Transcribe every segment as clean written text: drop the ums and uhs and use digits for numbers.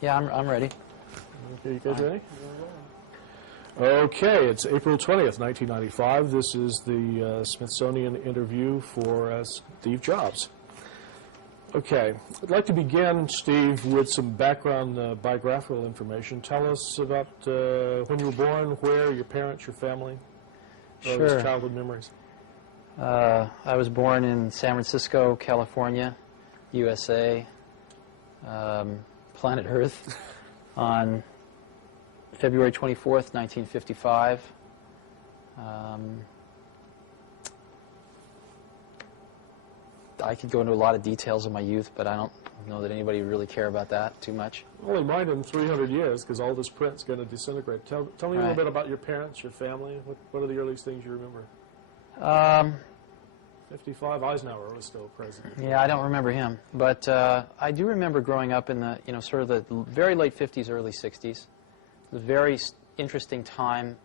Yeah, I'm ready. Okay, you guys ready? Okay, it's April 20th, 1995. This is the Smithsonian interview for Steve Jobs. Okay, I'd like to begin, Steve, with some background biographical information. Tell us about when you were born, where, your parents, your family, Sure. childhood memories. I was born in San Francisco, California, USA, planet Earth, on February 24th, 1955. I could go into a lot of details of my youth, but I don't know that anybody would really care about that too much. Well, it might in 300 years, because all this print's going to disintegrate. Tell me a little bit about your parents, your family. What are the earliest things you remember? 55, Eisenhower was still president. Yeah, I don't remember him, but I do remember growing up in the, sort of the very late 50s, early 60s. It was a very interesting time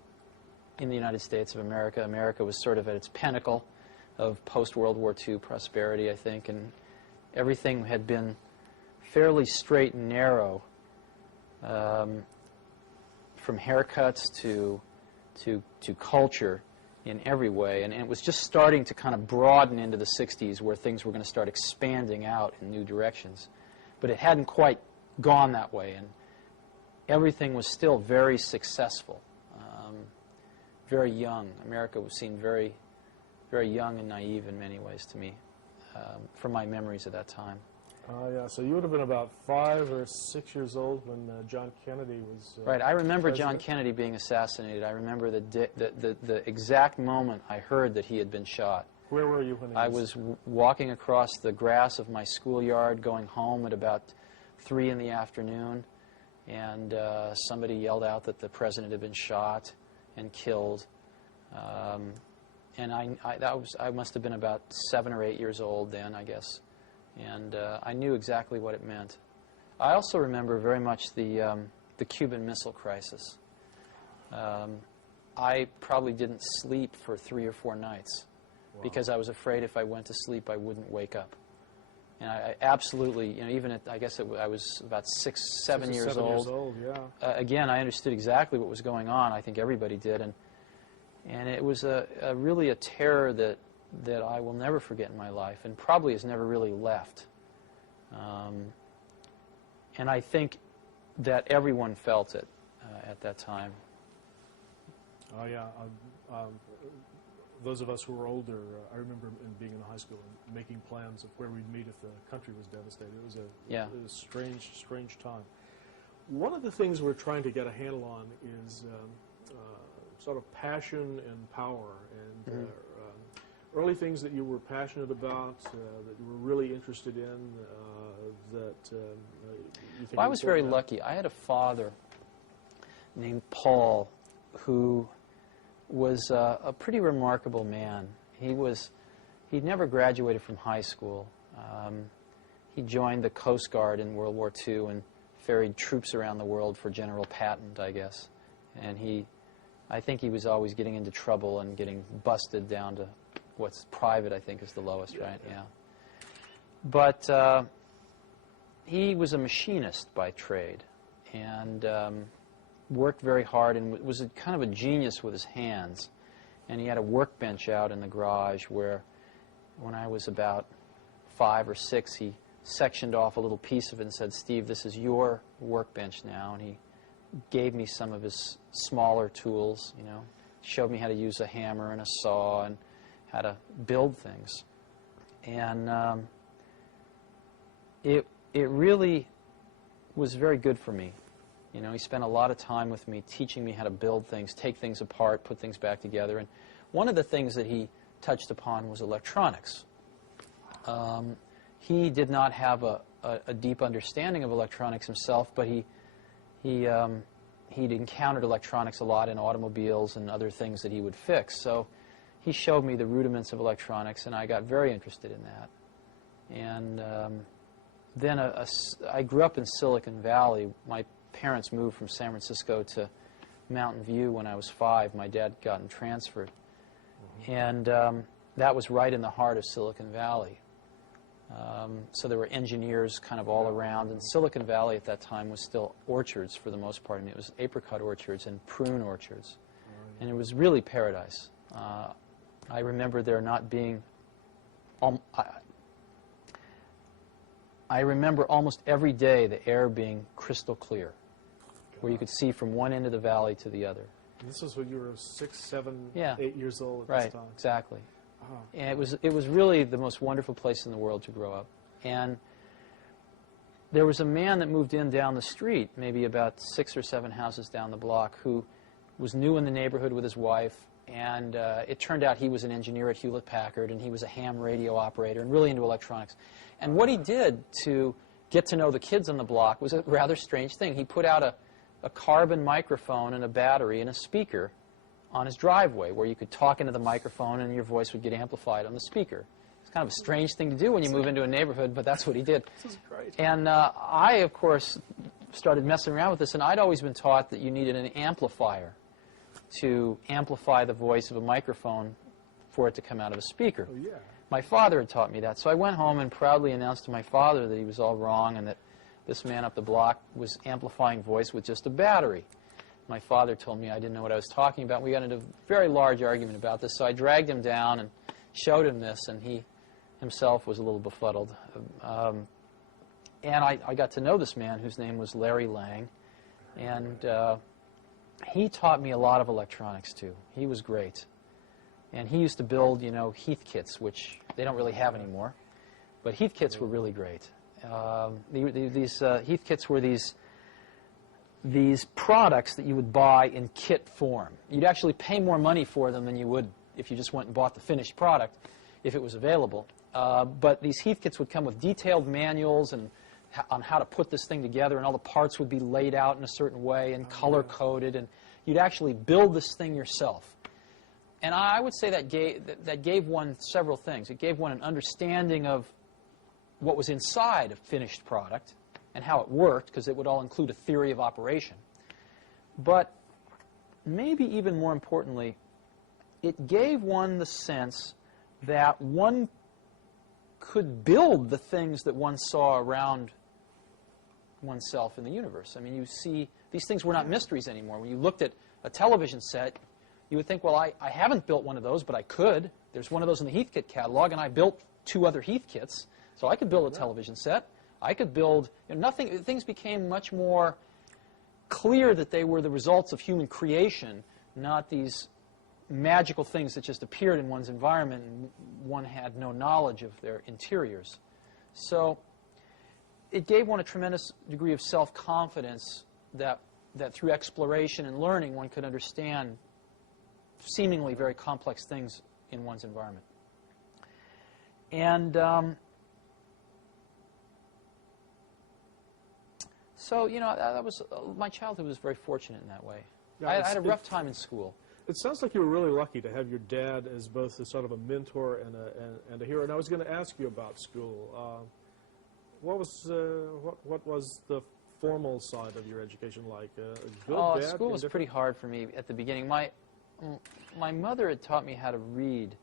in the United States of America. America was sort of at its pinnacle of post-World War II prosperity, I think, and everything had been fairly straight and narrow, from haircuts to culture in every way, and it was just starting to kind of broaden into the 60s where things were going to start expanding out in new directions. But it hadn't quite gone that way, and everything was still very successful, very young. America was seen very, very young and naive in many ways to me, from my memories of that time. Yeah, so you would have been about 5 or 6 years old when John Kennedy was right. I remember president. John Kennedy being assassinated. I remember the exact moment I heard that he had been shot. Where were you when I was walking across the grass of my schoolyard going home at about 3 in the afternoon, and somebody yelled out that the president had been shot and killed. And I must have been about 7 or 8 years old then, I guess. And I knew exactly what it meant. I also remember very much the Cuban Missile Crisis. I probably didn't sleep for 3 or 4 nights because I was afraid if I went to sleep I wouldn't wake up. And I absolutely, even at, I guess I was about 6, 7 years old. Yeah. Again, I understood exactly what was going on. I think everybody did. And it was really a terror that I will never forget in my life, and probably has never really left. And I think that everyone felt it at that time. Oh, yeah. Those of us who were older, I remember being in high school and making plans of where we'd meet if the country was devastated. It was a strange, strange time. One of the things we're trying to get a handle on is sort of passion and power, and early things that you were passionate about, that you were really interested in, that you think... Well, I was very lucky. I had a father named Paul who was a pretty remarkable man. He'd never graduated from high school. He joined the Coast Guard in World War II and ferried troops around the world for General Patton, I guess. And I think he was always getting into trouble and getting busted down to what's private, I think, is the lowest, right? Yeah. But he was a machinist by trade and worked very hard and was kind of a genius with his hands. And he had a workbench out in the garage where, when I was about 5 or 6, he sectioned off a little piece of it and said, "Steve, this is your workbench now." And he gave me some of his smaller tools, showed me how to use a hammer and a saw and how to build things. And it really was very good for me. He spent a lot of time with me teaching me how to build things, take things apart, put things back together. And one of the things that he touched upon was electronics. He did not have a deep understanding of electronics himself, but he'd encountered electronics a lot in automobiles and other things that he would fix. So he showed me the rudiments of electronics, and I got very interested in that. And then I grew up in Silicon Valley. My parents moved from San Francisco to Mountain View when I was 5. My dad had gotten transferred. And that was right in the heart of Silicon Valley. So there were engineers kind of all around, and Silicon Valley at that time was still orchards for the most part. I mean, it was apricot orchards and prune orchards, and it was really paradise. I remember there not being... I remember almost every day the air being crystal clear, where you could see from one end of the valley to the other. And this was when you were 6, 7, Yeah. 8 years old at Right, this time. exactly. Uh-huh. And it was really the most wonderful place in the world to grow up. And there was a man that moved in down the street, maybe about 6 or 7 houses down the block, who was new in the neighborhood with his wife. And it turned out he was an engineer at Hewlett-Packard, and he was a ham radio operator and really into electronics. And what he did to get to know the kids on the block was a rather strange thing. He put out a carbon microphone and a battery and a speaker on his driveway where you could talk into the microphone and your voice would get amplified on the speaker. It's kind of a strange thing to do when you move into a neighborhood, but that's what he did. This is great. And I, of course, started messing around with this, and I'd always been taught that you needed an amplifier to amplify the voice of a microphone for it to come out of a speaker. Oh, yeah. My father had taught me that, so I went home and proudly announced to my father that he was all wrong and that this man up the block was amplifying voice with just a battery. My father told me I didn't know what I was talking about. We got into a very large argument about this, so I dragged him down and showed him this, and he himself was a little befuddled. And I got to know this man whose name was Larry Lang, and he taught me a lot of electronics, too. He was great. And he used to build, you know, Heath kits, which they don't really have anymore. But Heath kits were really great. These Heath kits were these products that you would buy in kit form. You'd actually pay more money for them than you would if you just went and bought the finished product, if it was available. But these Heath kits would come with detailed manuals and on how to put this thing together, and all the parts would be laid out in a certain way and color-coded, and you'd actually build this thing yourself. And I would say that gave one several things. It gave one an understanding of what was inside a finished product and how it worked, because it would all include a theory of operation. But maybe even more importantly, it gave one the sense that one could build the things that one saw around oneself in the universe. I mean, you see, these things were not mysteries anymore. When you looked at a television set, you would think, well, I haven't built one of those, but I could. There's one of those in the Heathkit catalog, and I built 2 other Heathkits, so I could build a television set. I could build, you know, things became much more clear that they were the results of human creation, not these magical things that just appeared in one's environment and one had no knowledge of their interiors. So it gave one a tremendous degree of self-confidence that through exploration and learning one could understand seemingly very complex things in one's environment. And so, you know, that was my childhood was very fortunate in that way. Yeah, I had a rough time in school. It sounds like you were really lucky to have your dad as both a sort of a mentor and a hero. And I was going to ask you about school. What was the formal side of your education like? A good, bad, school was pretty hard for me at the beginning. My mother had taught me how to read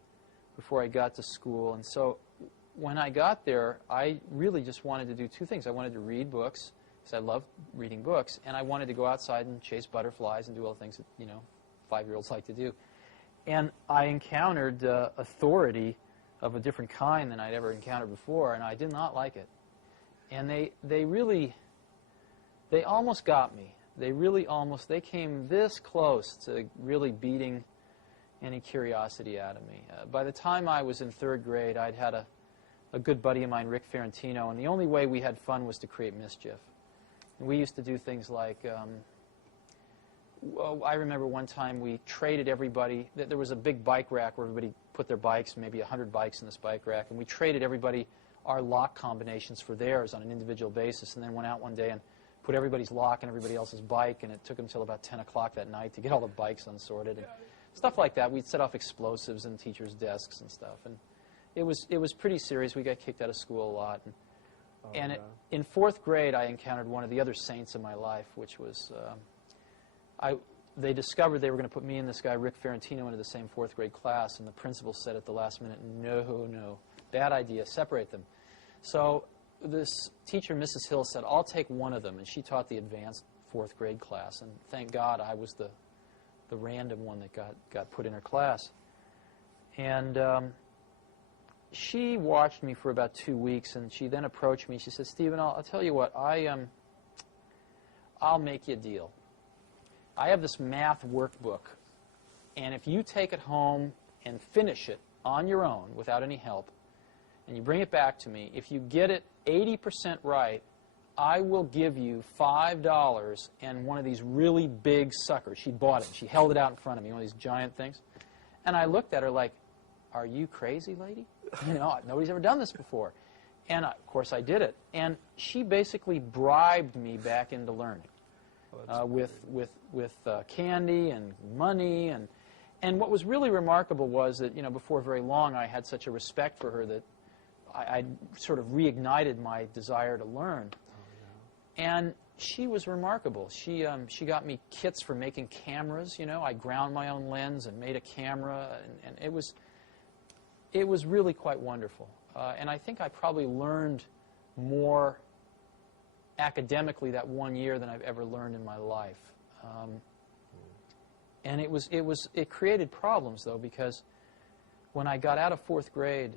before I got to school, and so when I got there, I really just wanted to do 2 things. I wanted to read books, because I loved reading books, and I wanted to go outside and chase butterflies and do all the things that, you know, 5-year-olds like to do. And I encountered authority of a different kind than I'd ever encountered before, and I did not like it. And they almost got me. They came this close to really beating any curiosity out of me. By the time I was in 3rd grade, I'd had a good buddy of mine, Rick Ferrantino, and the only way we had fun was to create mischief. And we used to do things like, I remember one time we traded everybody. There was a big bike rack where everybody put their bikes, maybe 100 bikes in this bike rack, and we traded everybody our lock combinations for theirs on an individual basis, and then went out one day and put everybody's lock and everybody else's bike, and it took them until about 10 o'clock that night to get all the bikes unsorted and stuff like that. We'd set off explosives in teachers' desks and stuff, and it was pretty serious. We got kicked out of school a lot, and in 4th grade I encountered one of the other saints in my life, which was they discovered they were going to put me and this guy Rick Ferrantino into the same 4th grade class, and the principal said at the last minute, no, bad idea, separate them. So this teacher, Mrs. Hill, said, I'll take one of them, and she taught the advanced 4th grade class, and thank God I was the random one that got put in her class. And she watched me for about 2 weeks, and she then approached me. She said, Stephen, I'll tell you what, I'll make you a deal. I have this math workbook, and if you take it home and finish it on your own without any help, and you bring it back to me, if you get it 80% right, I will give you $5 and one of these really big suckers. She bought it. She held it out in front of me, one of these giant things. And I looked at her like, are you crazy, lady? You know, nobody's ever done this before. And, of course, I did it. And she basically bribed me back into learning with candy and money. And what was really remarkable was that, you know, before very long, I had such a respect for her that I sort of reignited my desire to learn. And she was remarkable. She got me kits for making cameras. You know, I ground my own lens and made a camera, and it was really quite wonderful. And I think I probably learned more academically that 1 year than I've ever learned in my life. And it created problems, though, because when I got out of 4th grade,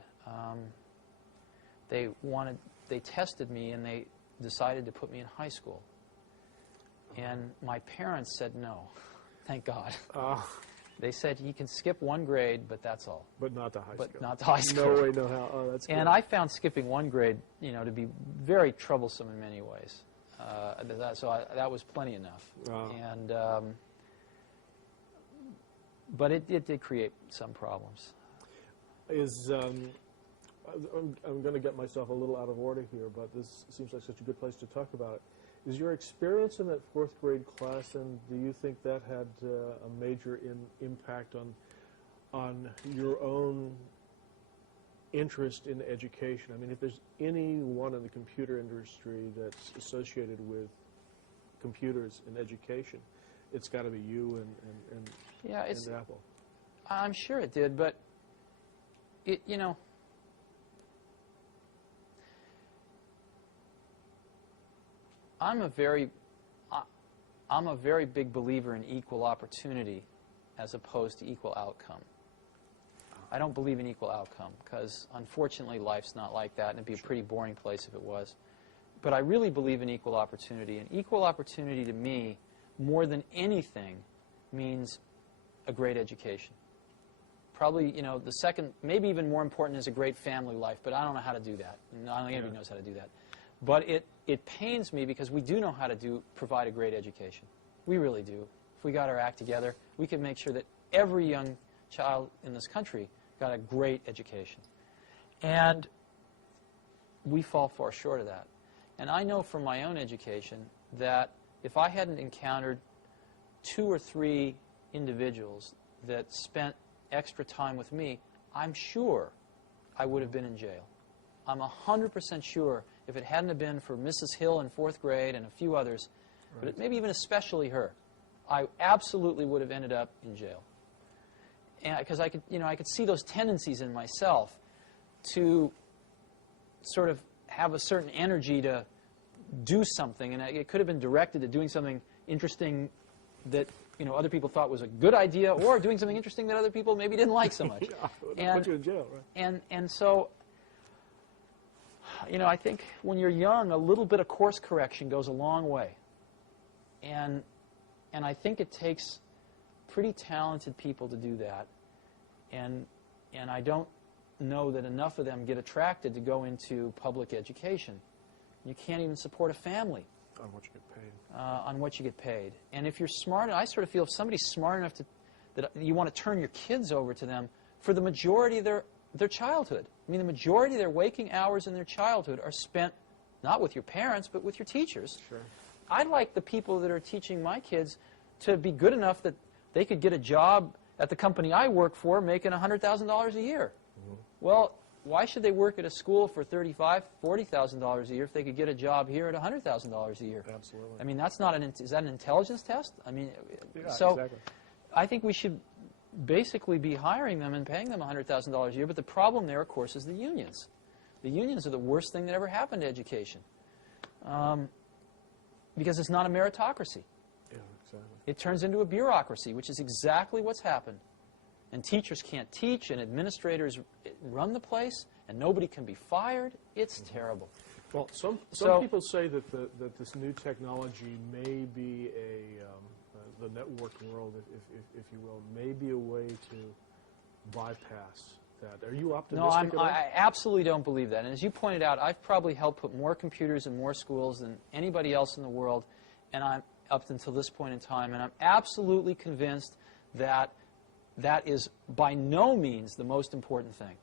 they tested me and they decided to put me in high school. And my parents said no, thank God. They said you can skip 1 grade, but that's all. But not to high school. But not to high school. No way, no how. Oh, that's good. And I found skipping 1 grade, you know, to be very troublesome in many ways. That was plenty enough. And but it did create some problems. I'm going to get myself a little out of order here, but this seems like such a good place to talk about it. Is your experience in that 4th grade class, and do you think that had a major impact on your own interest in education? I mean, if there's anyone in the computer industry that's associated with computers and education, it's got to be you and Apple. I'm sure it did, but you know, I'm a very big believer in equal opportunity as opposed to equal outcome. I don't believe in equal outcome because, unfortunately, life's not like that, and it'd be a pretty boring place if it was. But I really believe in equal opportunity, and equal opportunity to me, more than anything, means a great education. Probably, you know, the second, maybe even more important is a great family life, but I don't know how to do that. I don't think anybody knows how to do that. But it pains me because we do know how to provide a great education. We really do. If we got our act together, we could make sure that every young child in this country got a great education. And we fall far short of that. And I know from my own education that if I hadn't encountered 2 or 3 individuals that spent extra time with me, I'm sure I would have been in jail. I'm 100% sure if it hadn't have been for Mrs. Hill in 4th grade and a few others, but maybe even especially her, I absolutely would have ended up in jail. Because I could see those tendencies in myself to sort of have a certain energy to do something, and it could have been directed to doing something interesting that other people thought was a good idea, or doing something interesting that other people maybe didn't like so much. Yeah, put you in jail, right? And so, I think when you're young, a little bit of course correction goes a long way. And I think it takes pretty talented people to do that. And I don't know that enough of them get attracted to go into public education. You can't even support a family on what you get paid. On what you get paid. And if you're smart, I sort of feel if somebody's smart enough that you want to turn your kids over to them for the majority of their childhood. I mean, the majority of their waking hours in their childhood are spent not with your parents, but with your teachers. Sure. I'd like the people that are teaching my kids to be good enough that they could get a job at the company I work for making $100,000 a year. Mm-hmm. Well, why should they work at a school for $35,000, $40,000 a year if they could get a job here at $100,000 a year? Absolutely. I mean, that's not is that an intelligence test? I mean, yeah, so exactly. I think we should basically be hiring them and paying them $100,000 a year. But the problem there, of course, is the unions. The unions are the worst thing that ever happened to education, because it's not a meritocracy. Yeah, exactly. It turns into a bureaucracy, which is exactly what's happened. And teachers can't teach, and administrators run the place, and nobody can be fired. It's terrible. Well, some people say that that this new technology may be the networking world, if you will, may be a way to bypass that. Are you optimistic? No, I absolutely don't believe that. And as you pointed out, I've probably helped put more computers in more schools than anybody else in the world, and I'm up until this point in time, and I'm absolutely convinced that that is by no means the most important thing.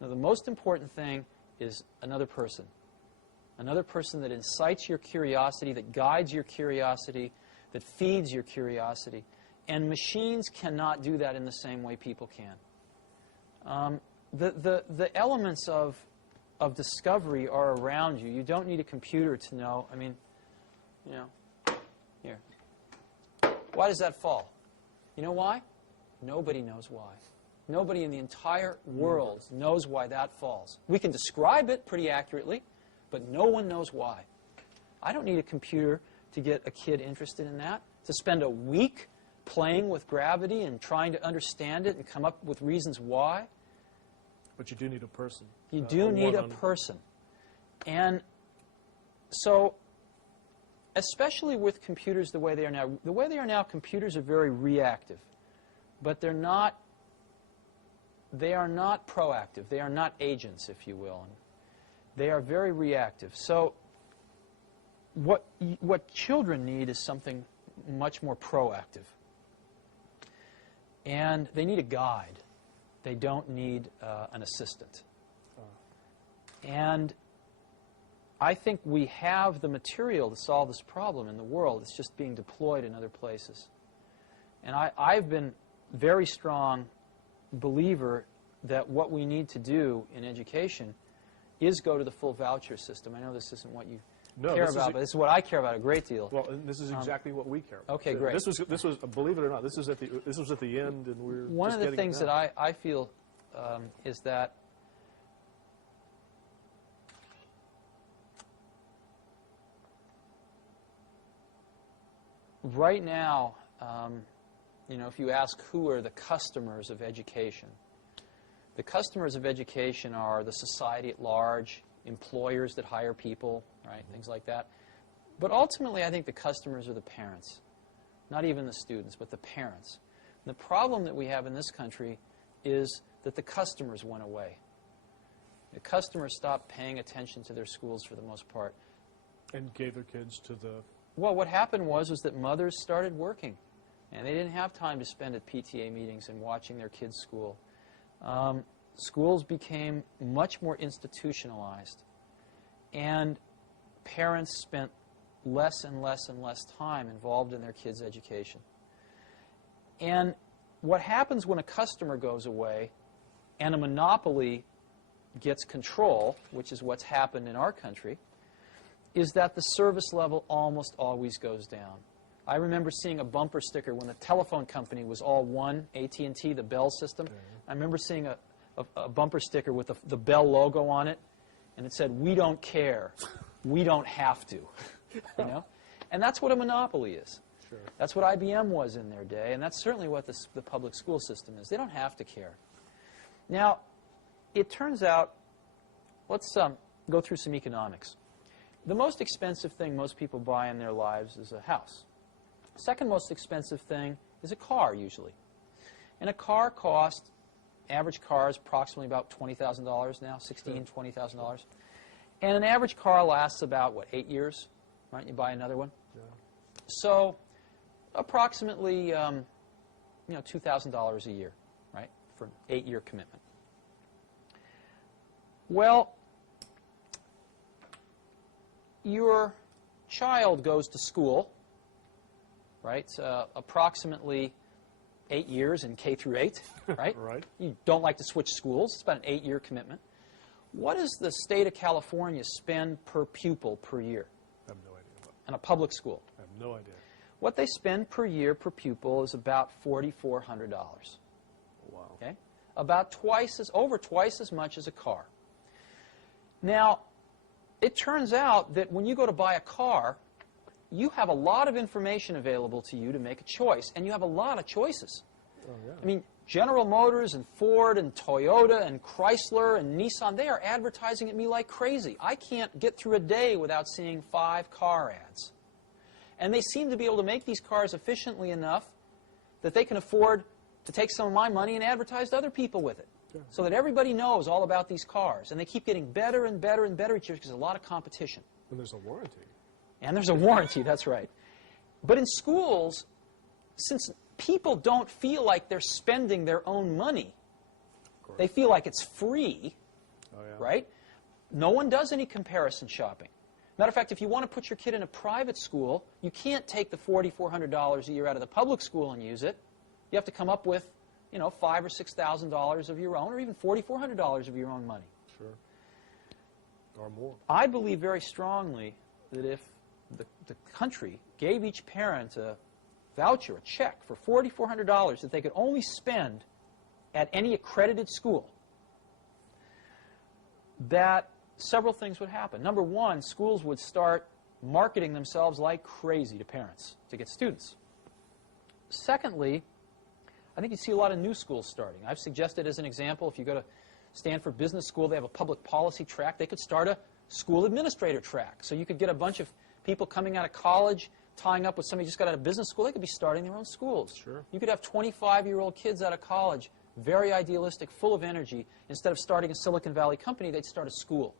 Now, the most important thing is another person that incites your curiosity, that guides your curiosity, that feeds your curiosity. And machines cannot do that in the same way people can. The elements of discovery are around you. You don't need a computer to know. I mean, you know, here. Why does that fall? You know why? Nobody knows why. Nobody in the entire world knows why that falls. We can describe it pretty accurately, but no one knows why. I don't need a computer to get a kid interested in that, to spend a week playing with gravity and trying to understand it and come up with reasons why. But you do need a person. You do need a person. And so, especially with computers the way they are now, computers are very reactive. But they are not proactive. They are not agents, if you will. And they are very reactive. So what children need is something much more proactive. And they need a guide. They don't need an assistant. And I think we have the material to solve this problem in the world. It's just being deployed in other places. And I've been very strong believer that what we need to do in education is go to the full voucher system. I know this isn't what you care about, but this is what I care about a great deal. Well, and this is exactly what we care about. Okay, great. This was believe it or not, this was at the end, and we're one of the things that I feel is that right now, you know, if you ask who are the customers of education, the customers of education are the society at large, employers that hire people, right, things like that. But ultimately, I think the customers are the parents, not even the students, but the parents. And the problem that we have in this country is that the customers went away. The customers stopped paying attention to their schools for the most part. And gave their kids to the... Well, what happened was that mothers started working. And they didn't have time to spend at PTA meetings and watching their kids' school. Schools became much more institutionalized. And parents spent less and less and less time involved in their kids' education. And what happens when a customer goes away and a monopoly gets control, which is what's happened in our country, is that the service level almost always goes down. I remember seeing a bumper sticker when the telephone company was all one, AT&T, the Bell system. I remember seeing a bumper sticker with the Bell logo on it, and it said, "We don't care. We don't have to." You know? And that's what a monopoly is. Sure. That's what IBM was in their day, and that's certainly what the public school system is. They don't have to care. Now, it turns out, let's go through some economics. The most expensive thing most people buy in their lives is a house. Second most expensive thing is a car, usually. And a car costs, average car is approximately about $20,000 now, $16,000, $20,000. And an average car lasts about, what, 8 years? Right? You buy another one? Yeah. So approximately, $2,000 a year, right, for an 8-year commitment. Well, your child goes to school, right, approximately 8 years in K through 8, right? Right. You don't like to switch schools. It's about an 8-year commitment. What does the state of California spend per pupil per year? I have no idea. In a public school? I have no idea. What they spend per year per pupil is about $4,400. Wow. Okay? Over twice as much as a car. Now, it turns out that when you go to buy a car, you have a lot of information available to you to make a choice, and you have a lot of choices. Oh, yeah. I mean, General Motors and Ford and Toyota and Chrysler and Nissan, they are advertising at me like crazy. I can't get through a day without seeing 5 car ads. And they seem to be able to make these cars efficiently enough that they can afford to take some of my money and advertise to other people with it. Yeah. So that everybody knows all about these cars. And they keep getting better and better and better each year because there's a lot of competition. And there's a warranty. And there's a warranty, that's right. But in schools, since people don't feel like they're spending their own money, they feel like it's free, right? No one does any comparison shopping. Matter of fact, if you want to put your kid in a private school, you can't take the $4,400 a year out of the public school and use it. You have to come up with, you know, $5,000 or $6,000 of your own, or even $4,400 of your own money. Sure. Or more. I believe very strongly that if the country gave each parent a voucher, a check for $4,400 that they could only spend at any accredited school, that several things would happen. Number one, schools would start marketing themselves like crazy to parents to get students. Secondly, I think you see a lot of new schools starting. I've suggested as an example, if you go to Stanford Business School, they have a public policy track. They could start a school administrator track. So you could get a bunch of people coming out of college, tying up with somebody who just got out of business school. They could be starting their own schools. Sure. You could have 25-year-old kids out of college, very idealistic, full of energy. Instead of starting a Silicon Valley company, they'd start a school.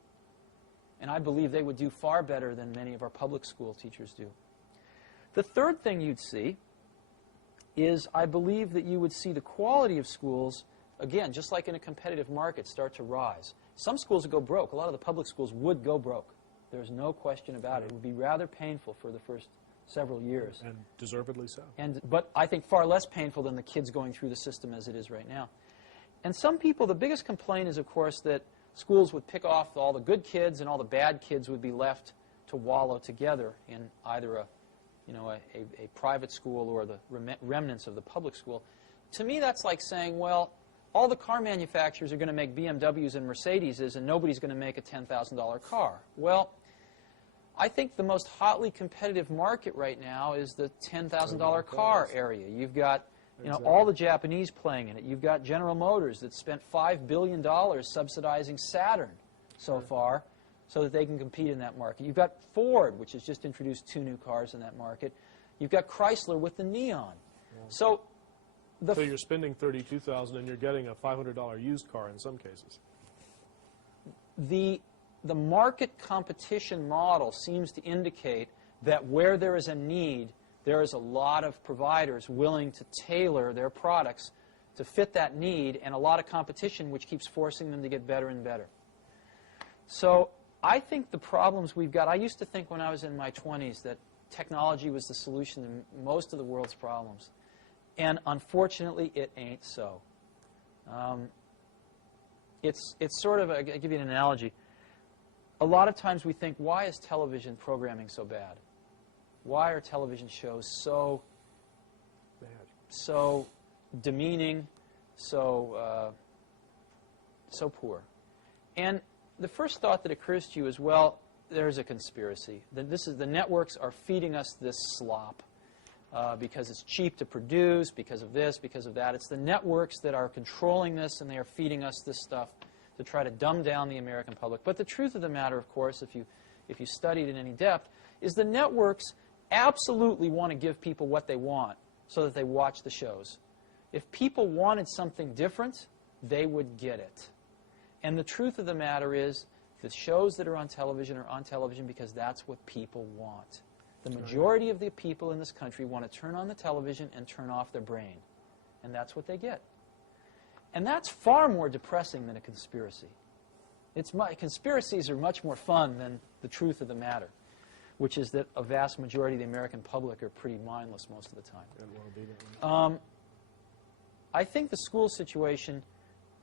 And I believe they would do far better than many of our public school teachers do. The third thing you'd see is I believe that you would see the quality of schools, again, just like in a competitive market, start to rise. Some schools would go broke. A lot of the public schools would go broke. There's no question about it. It would be rather painful for the first several years. And deservedly so. But I think far less painful than the kids going through the system as it is right now. And some people, the biggest complaint is, of course, that schools would pick off all the good kids and all the bad kids would be left to wallow together in either a private school or the remnants of the public school. To me, that's like saying, well, all the car manufacturers are going to make BMWs and Mercedeses and nobody's going to make a $10,000 car. Well, I think the most hotly competitive market right now is the $10,000 car area. You've got all the Japanese playing in it. You've got General Motors that spent $5 billion subsidizing Saturn so far so that they can compete in that market. You've got Ford, which has just introduced 2 new cars in that market. You've got Chrysler with the Neon. Yeah. So you're spending $32,000 and you're getting a $500 used car in some cases. The market competition model seems to indicate that where there is a need, there is a lot of providers willing to tailor their products to fit that need, and a lot of competition which keeps forcing them to get better and better. So I think the problems we've got, I used to think when I was in my 20s that technology was the solution to most of the world's problems. And unfortunately, it ain't so. It's sort of, I'll give you an analogy. A lot of times we think, why is television programming so bad? Why are television shows so demeaning, so poor? And the first thought that occurs to you is, well, there's a conspiracy. The networks are feeding us this slop because it's cheap to produce, because of this, because of that. It's the networks that are controlling this, and they are feeding us this stuff to try to dumb down the American public. But the truth of the matter, of course, if you study it in any depth, is the networks absolutely want to give people what they want so that they watch the shows. If people wanted something different, they would get it. And the truth of the matter is, the shows that are on television because that's what people want. The majority of the people in this country want to turn on the television and turn off their brain. And that's what they get. And that's far more depressing than a conspiracy. Conspiracies are much more fun than the truth of the matter, which is that a vast majority of the American public are pretty mindless most of the time. I think the school situation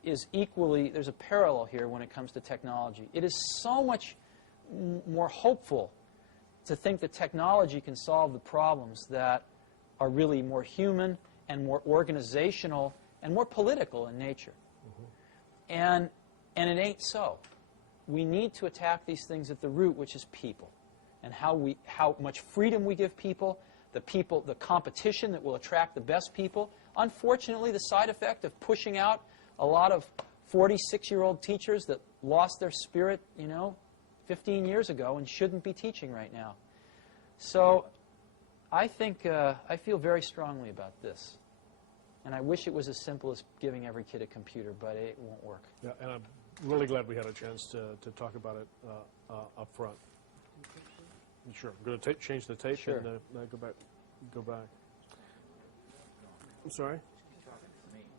is equally, there's a parallel here when it comes to technology. It is so much more hopeful to think that technology can solve the problems that are really more human and more organizational and more political in nature. And it ain't so. we need to attack these things at the root, which is people, and how much freedom we give people, the competition that will attract the best people. Unfortunately, the side effect of pushing out a lot of 46-year-old teachers that lost their spirit, 15 years ago and shouldn't be teaching right now. So I think I feel very strongly about this. And I wish it was as simple as giving every kid a computer, but it won't work. Yeah, and I'm really glad we had a chance to talk about it up front. Sure. I'm going to change the tape sure. and go back. I'm sorry?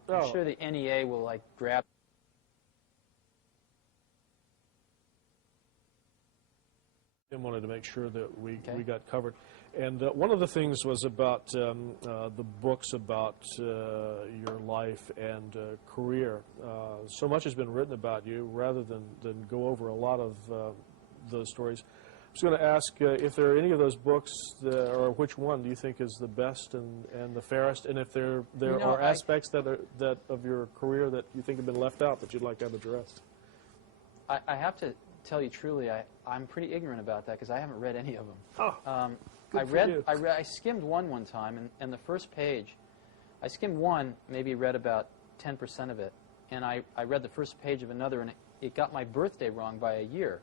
I'm sure the NEA will grab. I wanted to make sure that we got covered. And one of the things was about the books about your life and career. So much has been written about you, rather than go over a lot of those stories. I was going to ask if there are any of those books, or which one do you think is the best and the fairest, and if there are aspects that of your career that you think have been left out that you'd like to have addressed. I have to tell you truly, I'm pretty ignorant about that because I haven't read any of them. Oh. I skimmed one time, and the first page, I skimmed one, maybe read about 10% of it, and I read the first page of another, and it got my birthday wrong by a year.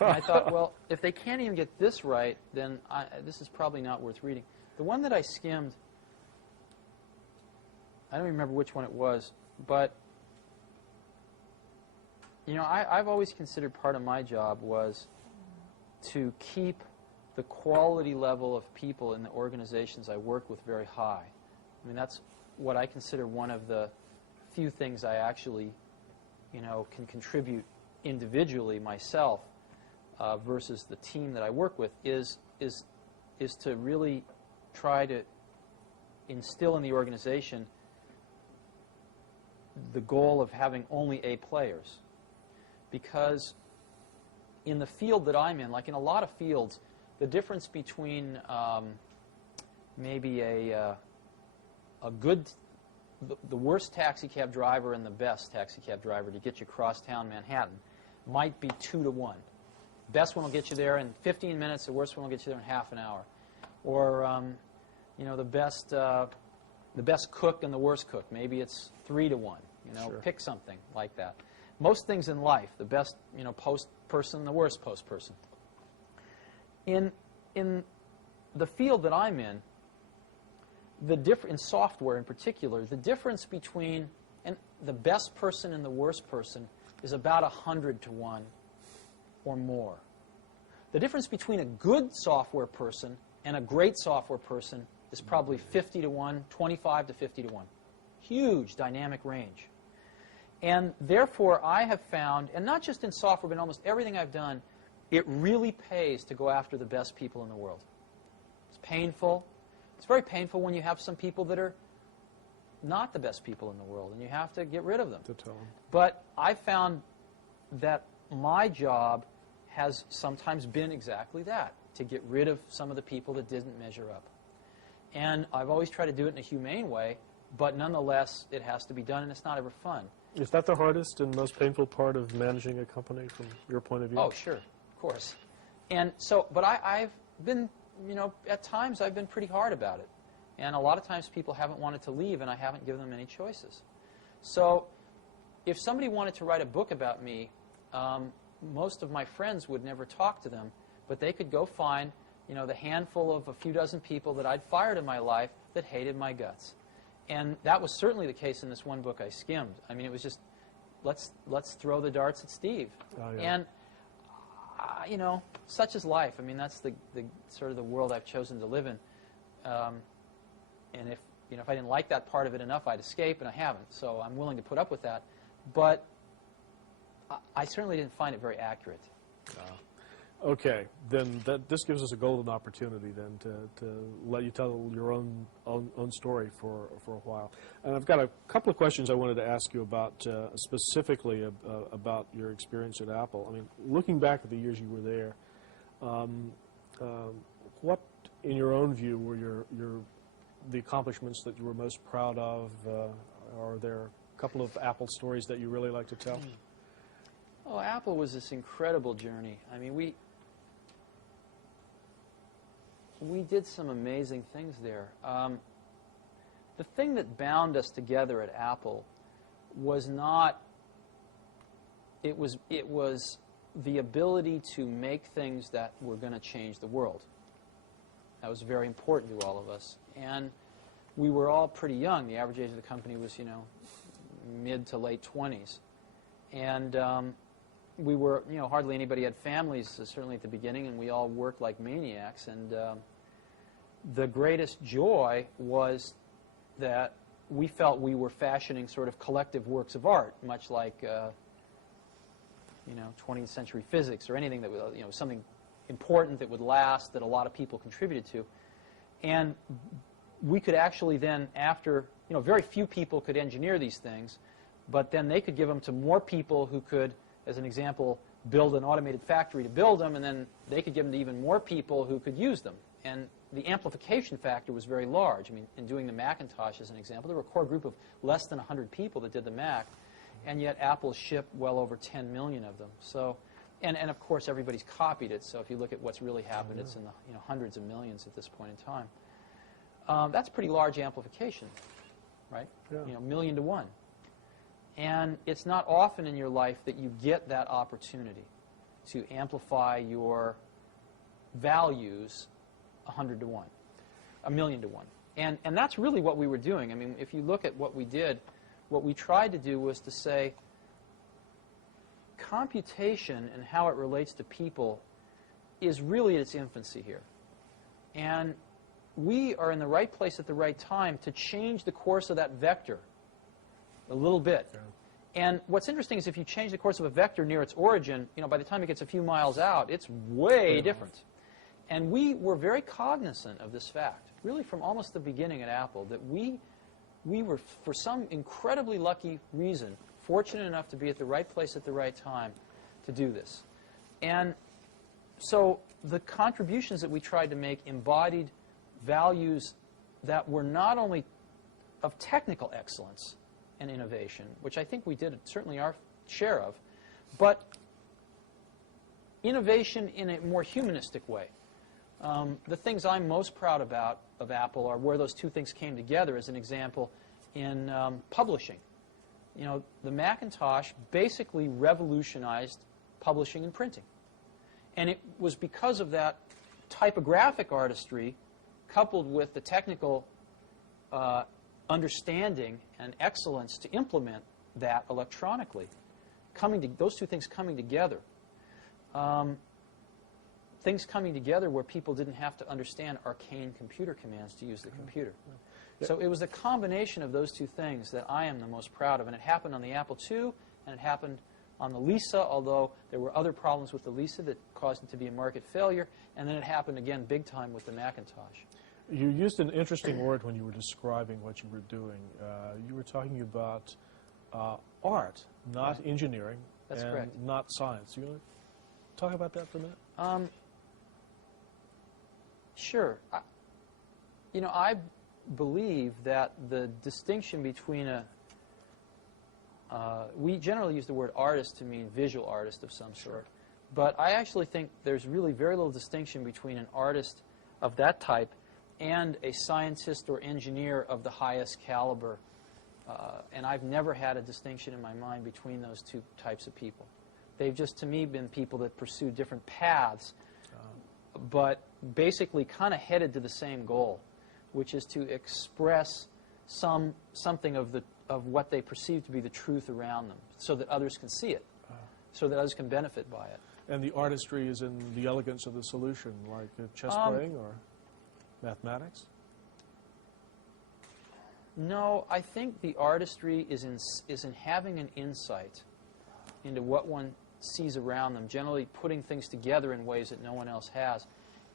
And I thought, well, if they can't even get this right, then this is probably not worth reading. The one that I skimmed, I don't remember which one it was, but I've always considered part of my job was to keep the quality level of people in the organizations I work with very high. I mean, that's what I consider one of the few things I actually, can contribute individually myself versus the team that I work with is to really try to instill in the organization the goal of having only A players. Because in the field that I'm in, like in a lot of fields, the difference between maybe the worst taxi cab driver and the best taxi cab driver to get you across town Manhattan might be 2 to 1. Best one will get you there in 15 minutes. The worst one will get you there in half an hour. Or the best cook and the worst cook. Maybe it's 3 to 1. Sure. Pick something like that. Most things in life, the best post person, the worst post person. In the field that I'm in, in software in particular, the difference between the best person and the worst person is about 100 to 1 or more. The difference between a good software person and a great software person is probably 50 to 1, 25 to 50 to 1. Huge dynamic range. And therefore, I have found, and not just in software, but in almost everything I've done, it really pays to go after the best people in the world. It's painful. It's very painful when you have some people that are not the best people in the world, and you have to get rid of them. To tell them. But I found that my job has sometimes been exactly that, to get rid of some of the people that didn't measure up. And I've always tried to do it in a humane way, but nonetheless, it has to be done, and it's not ever fun. Is that the hardest and most painful part of managing a company from your point of view? Oh, sure, of course. And so, but I've been, at times I've been pretty hard about it. And a lot of times people haven't wanted to leave, and I haven't given them any choices. So if somebody wanted to write a book about me, most of my friends would never talk to them, but they could go find, the handful of a few dozen people that I'd fired in my life that hated my guts. And that was certainly the case in this one book I skimmed. I mean, it was just, let's throw the darts at Steve. Oh, yeah. And, such is life. I mean, that's the sort of the world I've chosen to live in. And if I didn't like that part of it enough, I'd escape, and I haven't. So I'm willing to put up with that. But I certainly didn't find it very accurate. Okay, then this gives us a golden opportunity then to let you tell your own story for a while. And I've got a couple of questions I wanted to ask you about specifically about your experience at Apple. I mean, looking back at the years you were there, what, in your own view, were the accomplishments that you were most proud of? Are there a couple of Apple stories that you really like to tell? Oh, Apple was this incredible journey. I mean, we did some amazing things there. The thing that bound us together at Apple was not, it was the ability to make things that were going to change the world. That was very important to all of us. And we were all pretty young. The average age of the company was, mid to late 20s. And we were, hardly anybody had families, certainly at the beginning, and we all worked like maniacs. And the greatest joy was that we felt we were fashioning sort of collective works of art, much like, 20th century physics or anything that was, something important that would last, that a lot of people contributed to. And we could actually then, after, very few people could engineer these things, but then they could give them to more people who could, as an example, build an automated factory to build them, and then they could give them to even more people who could use them. And the amplification factor was very large. I mean, in doing the Macintosh as an example, there were a core group of less than 100 people that did the Mac, and yet Apple shipped well over 10 million of them. So, and of course, everybody's copied it. So if you look at what's really happened, it's in the hundreds of millions at this point in time. That's pretty large amplification, right? Yeah. 1,000,000 to 1. And it's not often in your life that you get that opportunity to amplify your values 100 to 1, 1,000,000 to 1. And that's really what we were doing. I mean, if you look at what we did, what we tried to do was to say computation and how it relates to people is really at its infancy here. And we are in the right place at the right time to change the course of that vector a little bit. Yeah. And what's interesting is if you change the course of a vector near its origin, by the time it gets a few miles out, it's way different. And we were very cognizant of this fact, really from almost the beginning at Apple, that we were, for some incredibly lucky reason, fortunate enough to be at the right place at the right time to do this. And so the contributions that we tried to make embodied values that were not only of technical excellence and innovation, which I think we did certainly our share of, but innovation in a more humanistic way. The things I'm most proud about of Apple are where those two things came together, as an example, in publishing. The Macintosh basically revolutionized publishing and printing. And it was because of that typographic artistry coupled with the technical understanding and excellence to implement that electronically, those two things coming together. Things coming together where people didn't have to understand arcane computer commands to use the computer. So it was a combination of those two things that I am the most proud of. And it happened on the Apple II, and it happened on the Lisa, although there were other problems with the Lisa that caused it to be a market failure. And then it happened again big time with the Macintosh. You used an interesting word when you were describing what you were doing. You were talking about art, not engineering, That's and correct. not science. You want to talk about that for a minute? Sure. I believe that the distinction between we generally use the word artist to mean visual artist of some sort. But I actually think there's really very little distinction between an artist of that type and a scientist or engineer of the highest caliber. And I've never had a distinction in my mind between those two types of people. They've just, to me, been people that pursue different paths, but basically kind of headed to the same goal, which is to express something of what they perceive to be the truth around them, so that others can see it, so that others can benefit by it. And the artistry is in the elegance of the solution, like chess playing or mathematics? No, I think the artistry is in having an insight into what one sees around them, generally putting things together in ways that no one else has,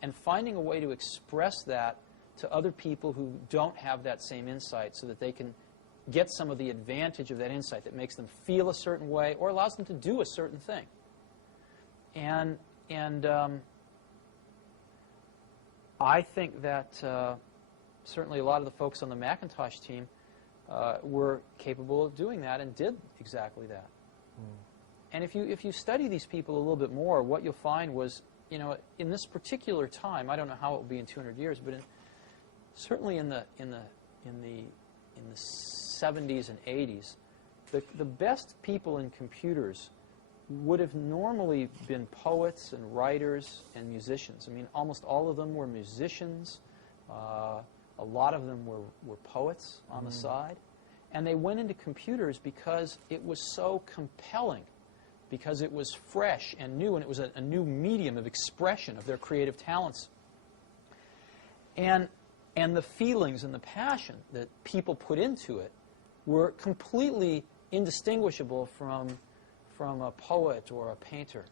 and finding a way to express that to other people who don't have that same insight, so that they can get some of the advantage of that insight that makes them feel a certain way or allows them to do a certain thing. And I think that certainly a lot of the folks on the Macintosh team were capable of doing that and did exactly that. And if you study these people a little bit more, what you'll find was, in this particular time, I don't know how it will be in 200 years, but certainly in the 70s and 80s, the best people in computers would have normally been poets and writers and musicians. I mean, almost all of them were musicians. A lot of them were poets on the side. And they went into computers because it was so compelling, because it was fresh and new, and it was a new medium of expression of their creative talents. And the feelings and the passion that people put into it were completely indistinguishable from a poet or a painter.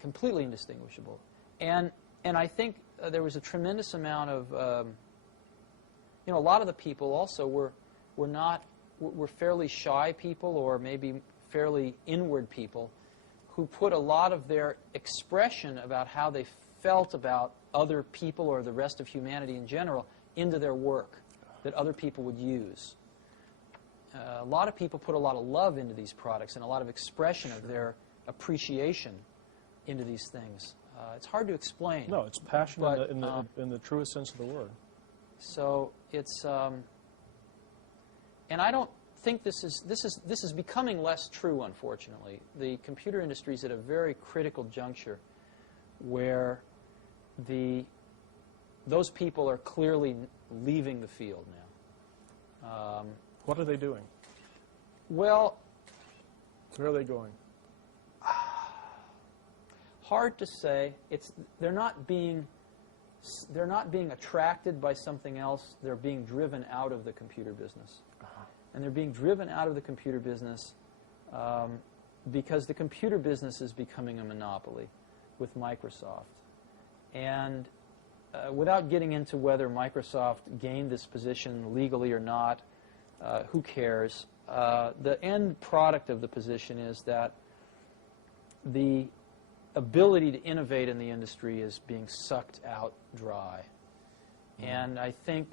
Completely indistinguishable. And I think there was a tremendous amount of, a lot of the people also were fairly shy people, or maybe fairly inward people, who put a lot of their expression about how they felt about other people or the rest of humanity in general into their work that other people would use. A lot of people put a lot of love into these products and a lot of expression of their appreciation into these things. It's hard to explain. No, it's passion in the truest sense of the word. So it's, and I don't think this is becoming less true, unfortunately. The computer industry is at a very critical juncture where those people are clearly leaving the field now. What are they doing? Well, where are they going? Hard to say. They're not being attracted by something else. They're being driven out of the computer business. And they're being driven out of the computer business because the computer business is becoming a monopoly with Microsoft. And without getting into whether Microsoft gained this position legally or not, who cares? The end product of the position is that the ability to innovate in the industry is being sucked out dry. And I think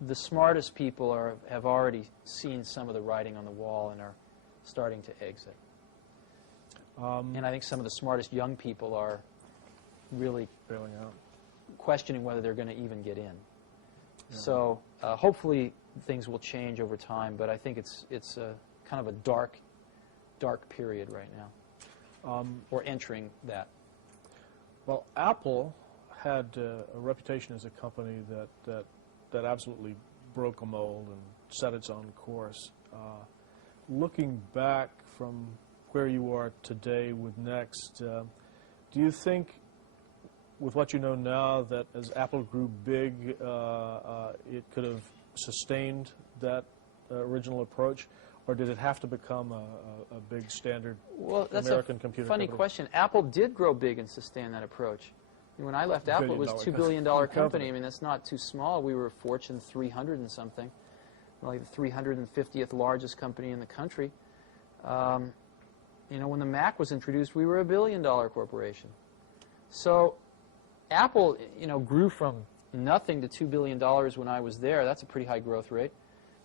the smartest people have already seen some of the writing on the wall and are starting to exit. And I think some of the smartest young people are really bailing out, questioning whether they're going to even get in. Yeah. So hopefully things will change over time, but I think it's kind of a dark period right now. Or entering that. Well, Apple had a reputation as a company that absolutely broke a mold and set its own course. Looking back from where you are today with Next, do you think, with what you know now, that as Apple grew big, it could have sustained that original approach? Or did it have to become a big standard American computer funny company? Question. Apple did grow big and sustain that approach. When I left Apple, it was a $2 billion company. I mean, that's not too small. We were Fortune 300 and something, like the 350th largest company in the country. When the Mac was introduced, we were a $1 billion corporation. So Apple, grew from nothing to $2 billion when I was there. That's a pretty high growth rate.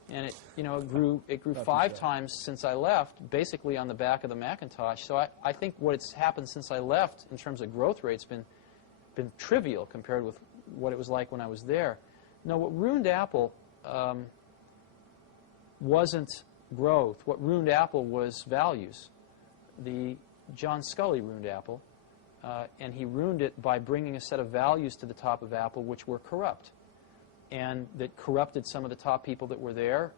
And it grew 5 times since I left, basically on the back of the Macintosh. So I think what's happened since I left in terms of growth rate's been trivial compared with what it was like when I was there. No, what ruined Apple wasn't growth. What ruined Apple was values. John Sculley ruined Apple, and he ruined it by bringing a set of values to the top of Apple which were corrupt. And that corrupted some of the top people that were there,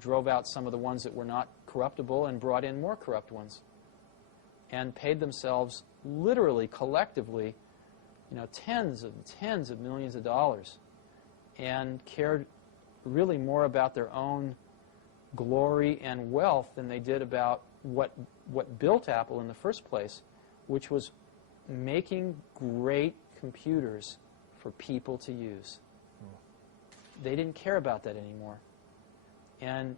drove out some of the ones that were not corruptible, and brought in more corrupt ones. And paid themselves, literally, collectively, tens of millions of dollars, and cared really more about their own glory and wealth than they did about what built Apple in the first place, which was making great computers for people to use. They didn't care about that anymore. And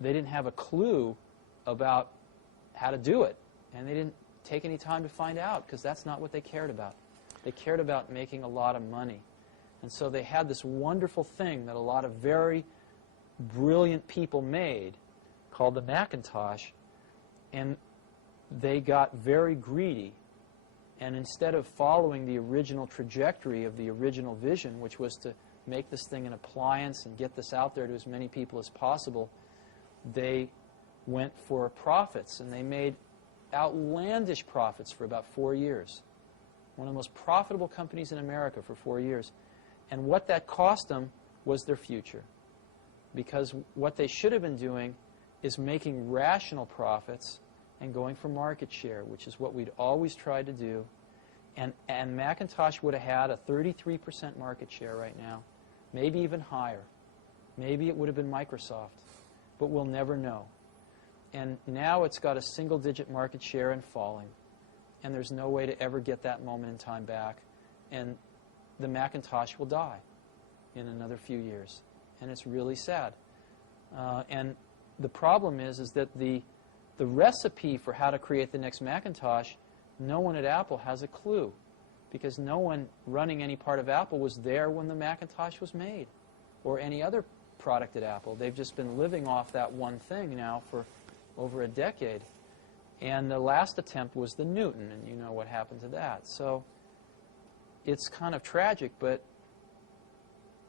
they didn't have a clue about how to do it. And they didn't take any time to find out, because that's not what they cared about. They cared about making a lot of money. And so they had this wonderful thing that a lot of very brilliant people made called the Macintosh, and they got very greedy. And instead of following the original trajectory of the original vision, which was to make this thing an appliance and get this out there to as many people as possible, they went for profits, and they made outlandish profits for about 4 years. One of the most profitable companies in America for 4 years. And what that cost them was their future. Because what they should have been doing is making rational profits and going for market share, which is what we'd always tried to do. And Macintosh would have had a 33% market share right now, maybe even higher. Maybe it would have been Microsoft, but we'll never know. And now it's got a single-digit market share and falling. And there's no way to ever get that moment in time back. And the Macintosh will die in another few years. And it's really sad. And the problem is that the recipe for how to create the next Macintosh, no one at Apple has a clue, because no one running any part of Apple was there when the Macintosh was made, or any other product at Apple. They've just been living off that one thing now for over a decade. And the last attempt was the Newton, and you know what happened to that. So it's kind of tragic, but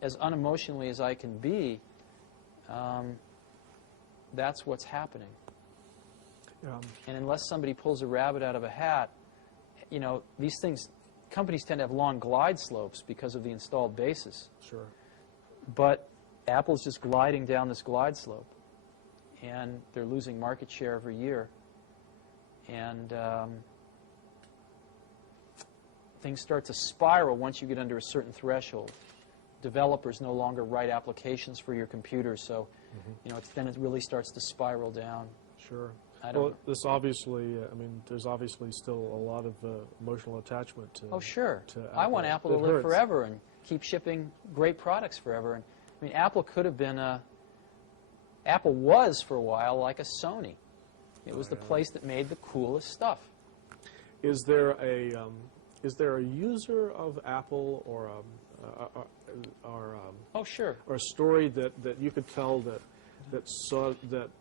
as unemotionally as I can be, that's what's happening. And unless somebody pulls a rabbit out of a hat, you know, these things, companies tend to have long glide slopes because of the installed bases. Sure. But Apple's just gliding down this glide slope, and they're losing market share every year. And things start to spiral once you get under a certain threshold. Developers no longer write applications for your computer, so you know, then it really starts to spiral down. Sure. Well, this obviously, I mean, there's obviously still a lot of emotional attachment to. Oh, sure. To Apple. I want Apple to live forever and keep shipping great products forever. And I mean, Apple could have been Apple was for a while like a Sony. It was the place that made the coolest stuff. Is there a user of Apple or oh, sure. or a story that you could tell that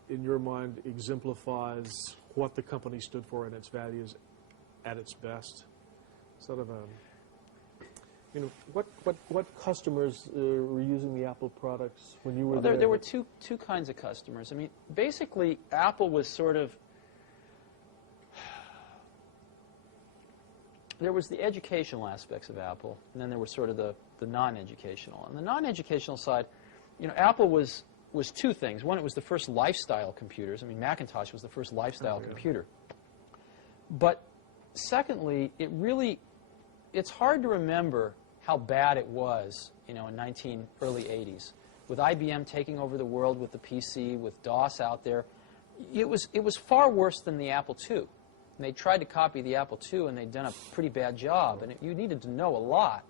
in your mind exemplifies what the company stood for and its values at its best? Sort of you know, what customers were using the Apple products when you were there? There were two kinds of customers. I mean, basically, Apple was sort of, there was the educational aspects of Apple, and then there was sort of the non-educational. On the non-educational side, you know, Apple was two things. One, it was the first lifestyle computers. I mean, Macintosh was the first lifestyle computer. But secondly, it's hard to remember how bad it was, you know, in early 80s, with IBM taking over the world with the PC, with DOS out there. It was far worse than the Apple II. And they tried to copy the Apple II, and they'd done a pretty bad job, and you needed to know a lot.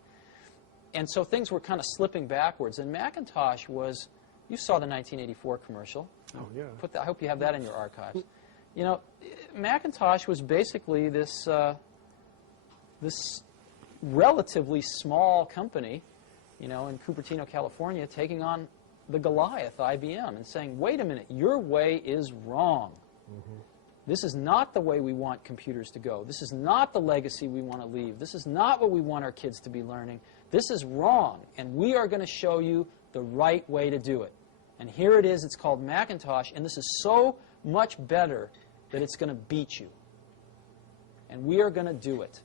And so things were kind of slipping backwards. And Macintosh was, you saw the 1984 commercial. Oh, yeah. I hope you have that in your archives. You know, Macintosh was basically this relatively small company, you know, in Cupertino, California, taking on the Goliath, IBM, and saying, wait a minute, your way is wrong. This is not the way we want computers to go. This is not the legacy we want to leave. This is not what we want our kids to be learning. This is wrong, and we are going to show you the right way to do it. And here it is. It's called Macintosh, and this is so much better that it's going to beat you. And we are going to do it.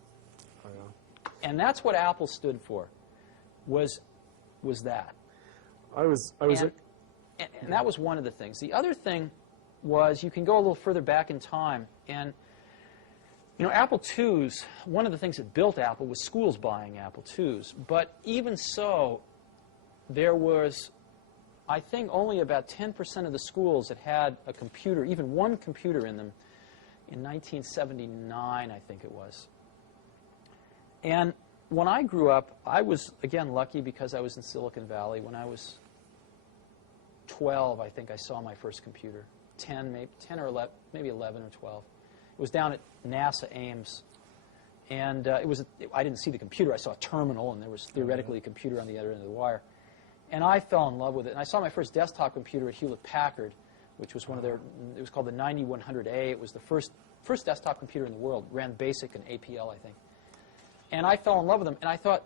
Oh, yeah. And that's what Apple stood for, was that. And that was one of the things. The other thing was, you can go a little further back in time, and you know, Apple IIs, one of the things that built Apple was schools buying Apple IIs. But even so, there was, I think, only about 10% of the schools that had a computer, even one computer in them, in 1979, I think it was. And when I grew up, I was, again, lucky because I was in Silicon Valley. When I was 12, I think I saw my first computer. 10 or 11, maybe 11 or 12. It was down at NASA Ames. And I didn't see the computer. I saw a terminal, and there was theoretically a computer on the other end of the wire. And I fell in love with it. And I saw my first desktop computer at Hewlett-Packard, which was one of their, it was called the 9100A. It was the first desktop computer in the world. Ran BASIC and APL, I think. And I fell in love with them. And I thought,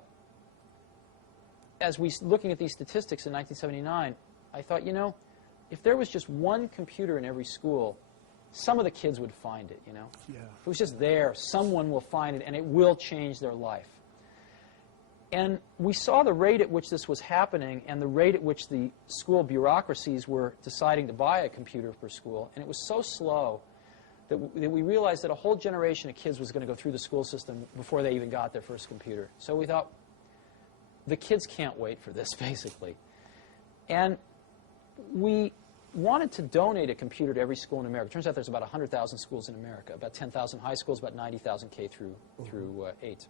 as we looking at these statistics in 1979, I thought, you know, if there was just one computer in every school, some of the kids would find it, you know. Yeah. If it was just there, someone will find it, and it will change their life. And we saw the rate at which this was happening and the rate at which the school bureaucracies were deciding to buy a computer per school. And it was so slow that we realized that a whole generation of kids was going to go through the school system before they even got their first computer. So we thought, the kids can't wait for this, basically. And we wanted to donate a computer to every school in America. It turns out there's about 100,000 schools in America, about 10,000 high schools, about 90,000 K through 8.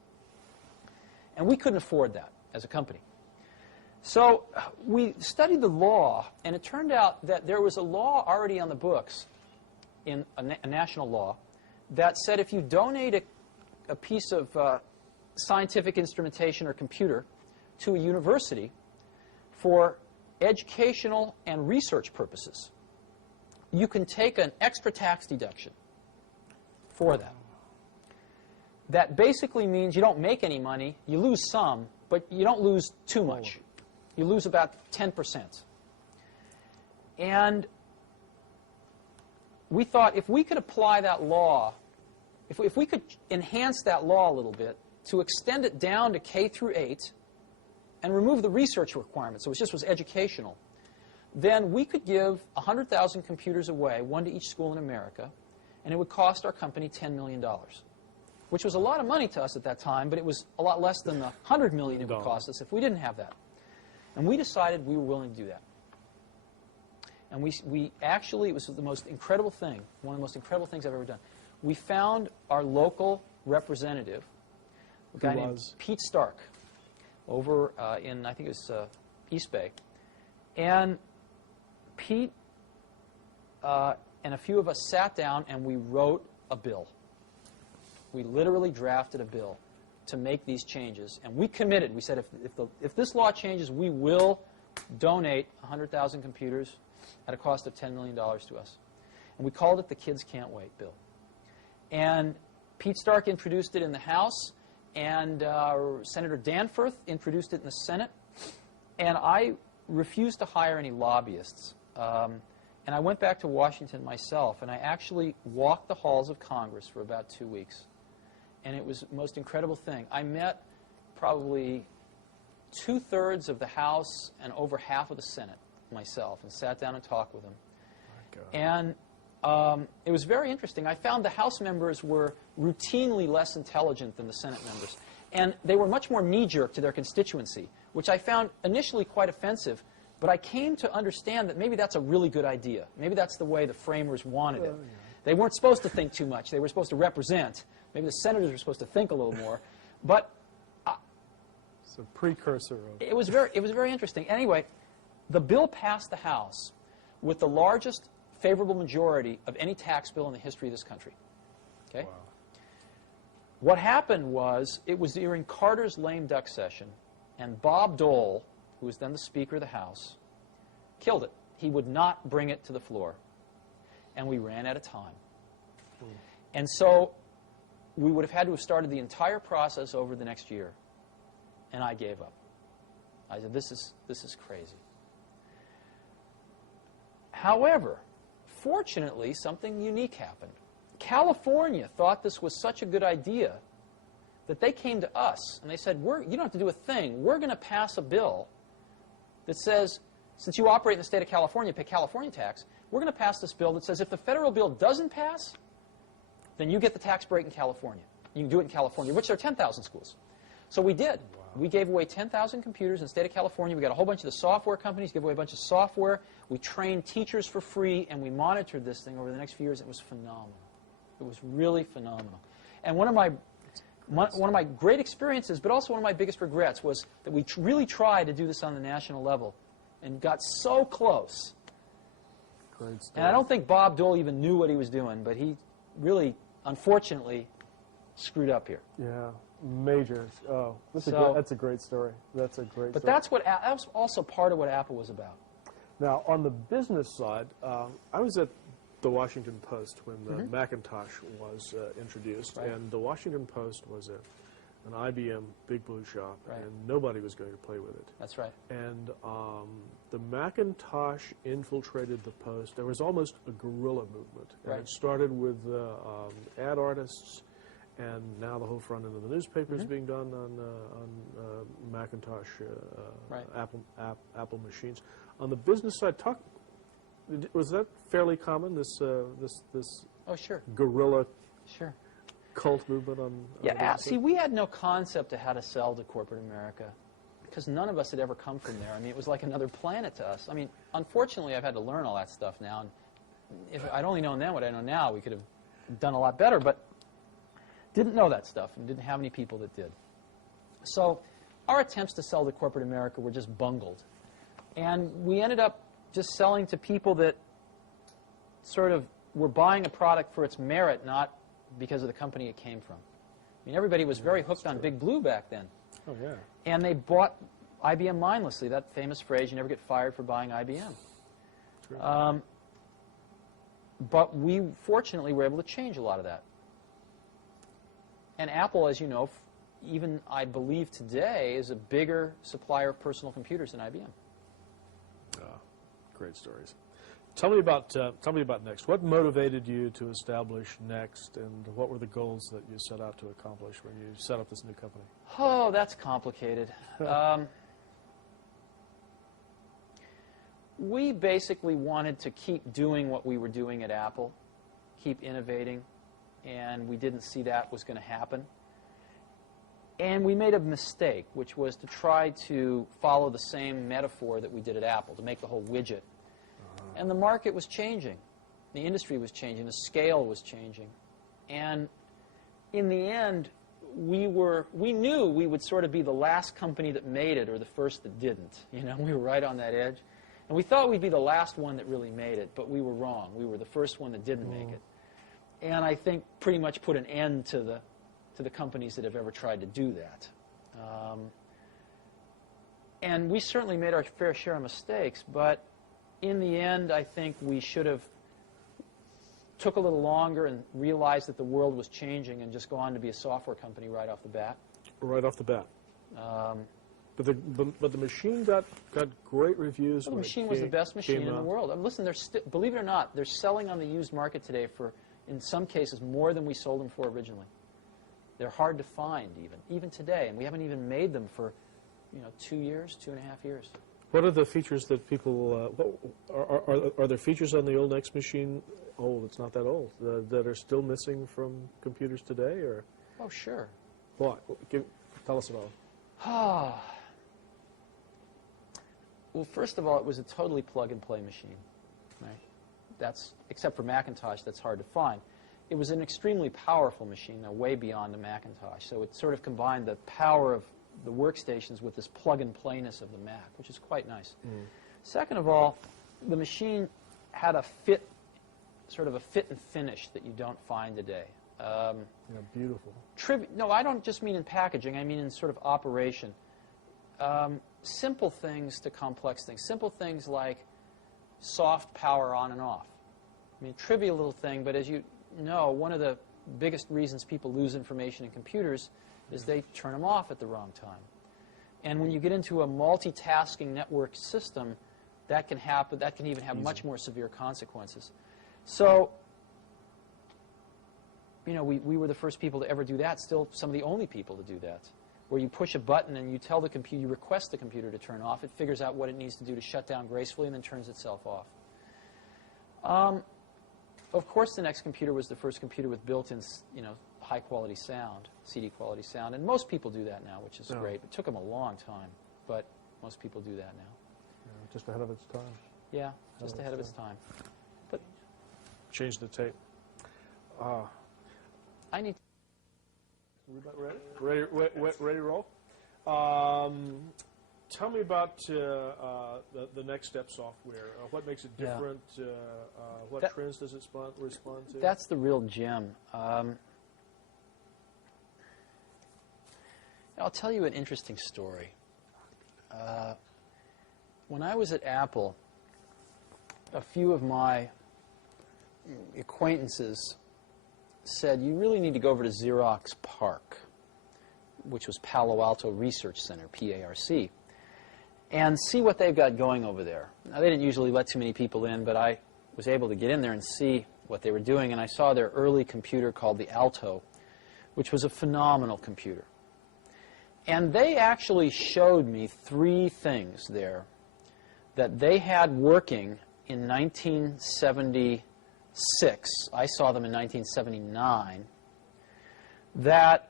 And we couldn't afford that as a company. So we studied the law, and it turned out that there was a law already on the books, in a national law, that said if you donate a piece of scientific instrumentation or computer to a university for educational and research purposes, you can take an extra tax deduction for that. That basically means you don't make any money, you lose some, but you don't lose too much. You lose about 10%. And we thought if we could apply that law, if we could enhance that law a little bit to extend it down to K through 8 and remove the research requirements, so it just was educational, then we could give 100,000 computers away, one to each school in America, and it would cost our company $10 million. Which was a lot of money to us at that time, but it was a lot less than the $100 million it would cost us if we didn't have that. And we decided we were willing to do that. And we actually, it was the most incredible thing, one of the most incredible things I've ever done. We found our local representative, a guy named Pete Stark, over in, I think it was East Bay. And Pete and a few of us sat down and we wrote a bill. We literally drafted a bill to make these changes, and we committed. We said if this law changes, we will donate 100,000 computers at a cost of $10 million to us. And we called it the Kids Can't Wait bill. And Pete Stark introduced it in the House, and Senator Danforth introduced it in the Senate. And I refused to hire any lobbyists. And I went back to Washington myself, and I actually walked the halls of Congress for about 2 weeks. And it was the most incredible thing. I met probably 2/3 of the House and over half of the Senate myself and sat down and talked with them. And it was very interesting. I found the House members were routinely less intelligent than the Senate members. And they were much more knee-jerk to their constituency, which I found initially quite offensive. But I came to understand that maybe that's a really good idea. Maybe that's the way the framers wanted it. They weren't supposed to think too much. They were supposed to represent. Maybe the senators were supposed to think a little more. But it's a precursor of it was very interesting. Anyway, the bill passed the House with the largest favorable majority of any tax bill in the history of this country. Okay? Wow. What happened was, it was during Carter's lame duck session, and Bob Dole, who was then the Speaker of the House, killed it. He would not bring it to the floor. And we ran out of time. And so we would have had to have started the entire process over the next year. And I gave up. I said, this is crazy. However, fortunately, something unique happened. California thought this was such a good idea that they came to us and they said, you don't have to do a thing. We're going to pass a bill that says, since you operate in the state of California, pay California tax, we're going to pass this bill that says if the federal bill doesn't pass, then you get the tax break in California. You can do it in California, which there are 10,000 schools. So we did. Wow. We gave away 10,000 computers in the state of California. We got a whole bunch of the software companies, gave away a bunch of software. We trained teachers for free, and we monitored this thing over the next few years. It was phenomenal. It was really phenomenal. And one of my great experiences, but also one of my biggest regrets, was that we really tried to do this on the national level and got so close. Great stuff. And I don't think Bob Dole even knew what he was doing, but he really, unfortunately, screwed up here. Yeah. Major. Oh, that's a great story. That's a great but story. that was also part of what Apple was about. Now, on the business side, I was at the Washington Post when the Macintosh was introduced, Right. and the Washington Post was an IBM Big Blue shop, Right. and nobody was going to play with it. That's right. And the Macintosh infiltrated the Post. There was almost a guerrilla movement. And Right. it started with ad artists, and now the whole front end of the newspaper is being done on Macintosh Right. Apple machines. On the business side, was that fairly common? This Oh, sure. guerrilla Sure. cult movement on the Yeah, business see, side? we had no concept of how to sell to corporate America because none of us had ever come from there. I mean, it was like another planet to us. I mean, unfortunately, I've had to learn all that stuff now. And if I'd only known then what I know now, we could have done a lot better. But didn't know that stuff and didn't have any people that did. So our attempts to sell to corporate America were just bungled. And we ended up just selling to people that sort of were buying a product for its merit, not because of the company it came from. I mean, everybody was very hooked on Big Blue back then. Oh, yeah. And they bought IBM mindlessly, that famous phrase, you never get fired for buying IBM. True. But we, fortunately, were able to change a lot of that. And Apple, as you know, even I believe today, is a bigger supplier of personal computers than IBM. Great stories. Tell me about Next. What motivated you to establish Next, and what were the goals that you set out to accomplish when you set up this new company? Oh, that's complicated. We basically wanted to keep doing what we were doing at Apple, keep innovating, and we didn't see that was going to happen. And we made a mistake, which was to try to follow the same metaphor that we did at Apple, to make the whole widget. And the market was changing. The industry was changing. The scale was changing. And in the end, we knew we would sort of be the last company that made it or the first that didn't. You know, we were right on that edge. And we thought we'd be the last one that really made it, but we were wrong. We were the first one that didn't make it. And I think pretty much put an end to the companies that have ever tried to do that. And we certainly made our fair share of mistakes, but in the end, I think we should have took a little longer and realized that the world was changing and just go on to be a software company right off the bat. Right off the bat. But the machine got great reviews. Well, the machine was the best machine in the world. I mean, listen, believe it or not, they're selling on the used market today for, in some cases, more than we sold them for originally. They're hard to find even today, and we haven't even made them for, 2 years, 2.5 years. What are the features that people, are there features on the old Next machine, old, it's not that old, that are still missing from computers today? Or? Oh, sure. What? Tell us about it. Well, first of all, it was a totally plug-and-play machine. Right? Except for Macintosh, that's hard to find. It was an extremely powerful machine, way beyond the Macintosh. So it sort of combined the power of the workstations with this plug-and-playness of the Mac, which is quite nice. Second of all, the machine had sort of a fit and finish that you don't find today. Beautiful. No, I don't just mean in packaging. I mean in sort of operation. Simple things to complex things. Simple things like soft power on and off. I mean, trivial little thing, but as you know, one of the biggest reasons people lose information in computers is they turn them off at the wrong time. And when you get into a multitasking network system, that can happen. That can even have much more severe consequences. So, we were the first people to ever do that, still some of the only people to do that, where you push a button and you tell the computer, you request the computer to turn off, it figures out what it needs to do to shut down gracefully and then turns itself off. Of course, the Next computer was the first computer with built-in, high-quality sound, CD-quality sound, and most people do that now, which is great. It took them a long time, but most people do that now. Just ahead of its time. Yeah, just ahead of its time. But change the tape. I need. Ready to roll? Tell me about the Next Step software. What makes it different? What trends does it respond to? That's the real gem. I'll tell you an interesting story. When I was at Apple, a few of my acquaintances said, you really need to go over to Xerox PARC, which was Palo Alto Research Center, PARC, and see what they've got going over there. Now, they didn't usually let too many people in, but I was able to get in there and see what they were doing, and I saw their early computer called the Alto, which was a phenomenal computer. And they actually showed me 3 things there that they had working in 1976. I saw them in 1979. That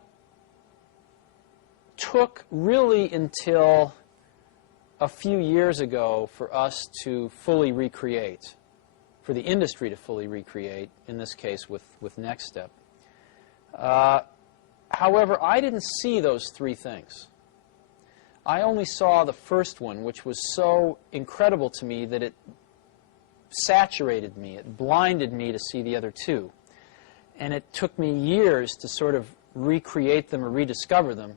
took really until a few years ago for us to fully recreate, for the industry to fully recreate, in this case with NextStep. However, I didn't see those 3 things. I only saw the first one, which was so incredible to me that it saturated me, it blinded me to see the other 2. And it took me years to sort of recreate them or rediscover them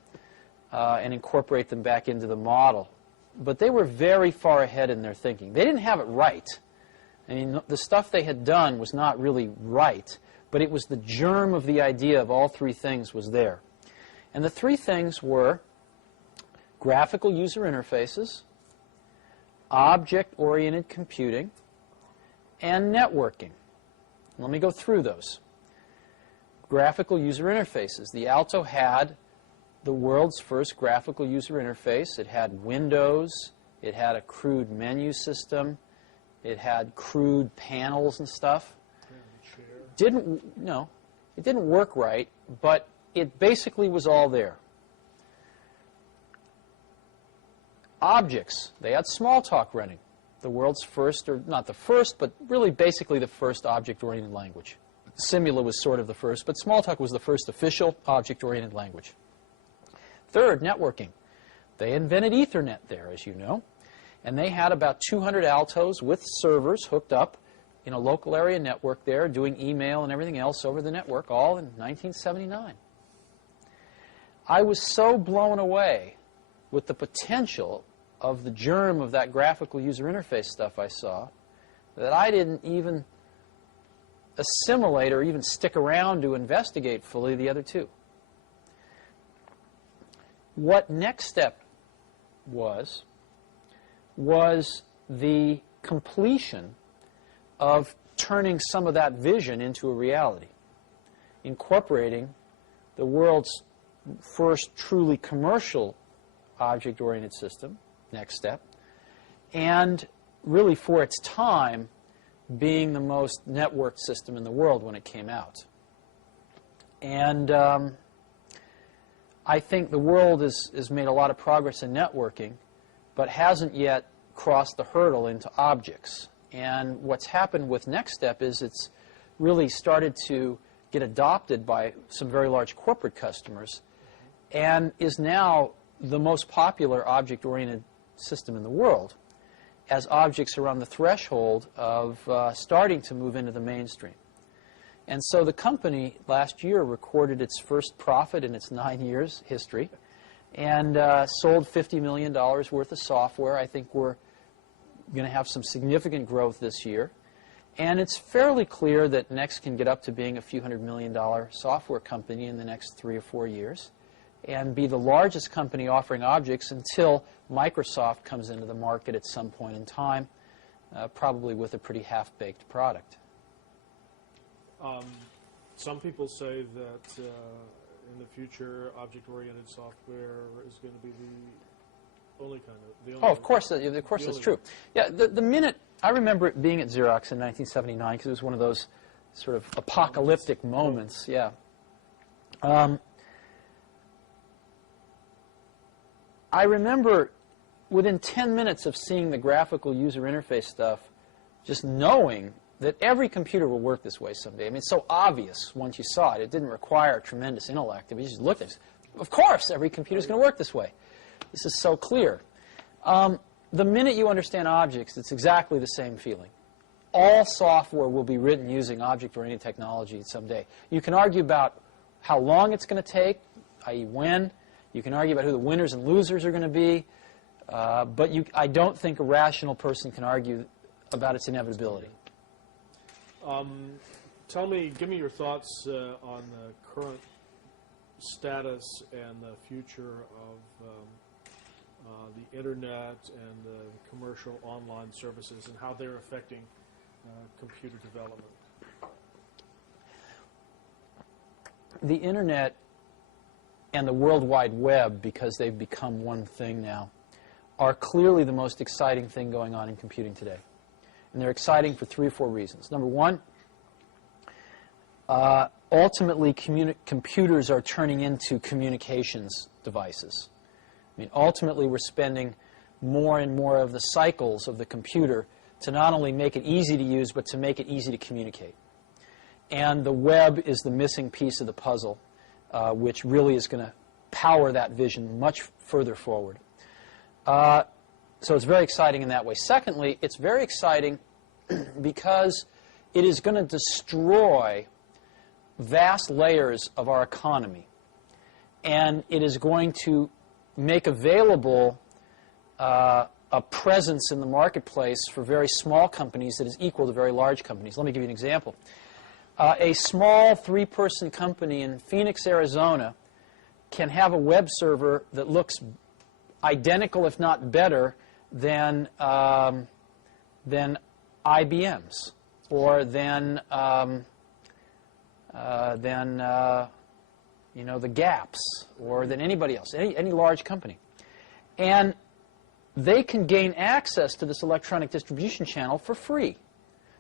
and incorporate them back into the model. But they were very far ahead in their thinking. They didn't have it right. I mean, the stuff they had done was not really right, but it was the germ of the idea of all 3 things was there. And the 3 things were graphical user interfaces, object-oriented computing, and networking. Let me go through those. Graphical user interfaces. The Alto had the world's first graphical user interface. It had windows. It had a crude menu system. It had crude panels and stuff. It didn't work right, but it basically was all there. Objects. They had Smalltalk running. The world's first, or not the first, but really basically the first object-oriented language. Simula was sort of the first, but Smalltalk was the first official object-oriented language. Third, networking. They invented Ethernet there, as you know, and they had about 200 Altos with servers hooked up in a local area network there, doing email and everything else over the network, all in 1979. I was so blown away with the potential of the germ of that graphical user interface stuff I saw that I didn't even assimilate or even stick around to investigate fully the other 2. What NextStep was the completion of turning some of that vision into a reality, incorporating the world's first truly commercial object-oriented system, NextStep, and really for its time being the most networked system in the world when it came out. And I think the world has made a lot of progress in networking, but hasn't yet crossed the hurdle into objects. And what's happened with NextStep is it's really started to get adopted by some very large corporate customers and is now the most popular object-oriented system in the world, as objects are on the threshold of starting to move into the mainstream. And so the company last year recorded its first profit in its 9 years history and sold $50 million worth of software. I think we're going to have some significant growth this year. And it's fairly clear that Next can get up to being a few $100 million software company in the next 3 or 4 years and be the largest company offering objects until Microsoft comes into the market at some point in time, probably with a pretty half-baked product. Some people say that in the future, object-oriented software is going to be the only kind of... Of course that's true. Yeah, the minute... I remember it being at Xerox in 1979 because it was one of those sort of apocalyptic moments. Yeah. I remember within 10 minutes of seeing the graphical user interface stuff, just knowing that every computer will work this way someday. I mean, it's so obvious once you saw it. It didn't require tremendous intellect. You just looked at it. Of course, every computer is going to work this way. This is so clear. The minute you understand objects, it's exactly the same feeling. All software will be written using object-oriented technology someday. You can argue about how long it's going to take, i.e. when. You can argue about who the winners and losers are going to be, but I don't think a rational person can argue about its inevitability. Give me your thoughts on the current status and the future of the Internet and the commercial online services and how they're affecting computer development. The Internet and the World Wide Web, because they've become one thing now, are clearly the most exciting thing going on in computing today. And they're exciting for 3 or 4 reasons. Number one, ultimately computers are turning into communications devices. I mean, ultimately we're spending more and more of the cycles of the computer to not only make it easy to use, but to make it easy to communicate. And the web is the missing piece of the puzzle, which really is going to power that vision much further forward. So it's very exciting in that way. Secondly, it's very exciting because it is going to destroy vast layers of our economy. And it is going to make available a presence in the marketplace for very small companies that is equal to very large companies. Let me give you an example. A small 3-person company in Phoenix, Arizona can have a web server that looks identical, if not better, than IBM's or than the Gaps or than anybody else, any large company. And they can gain access to this electronic distribution channel for free.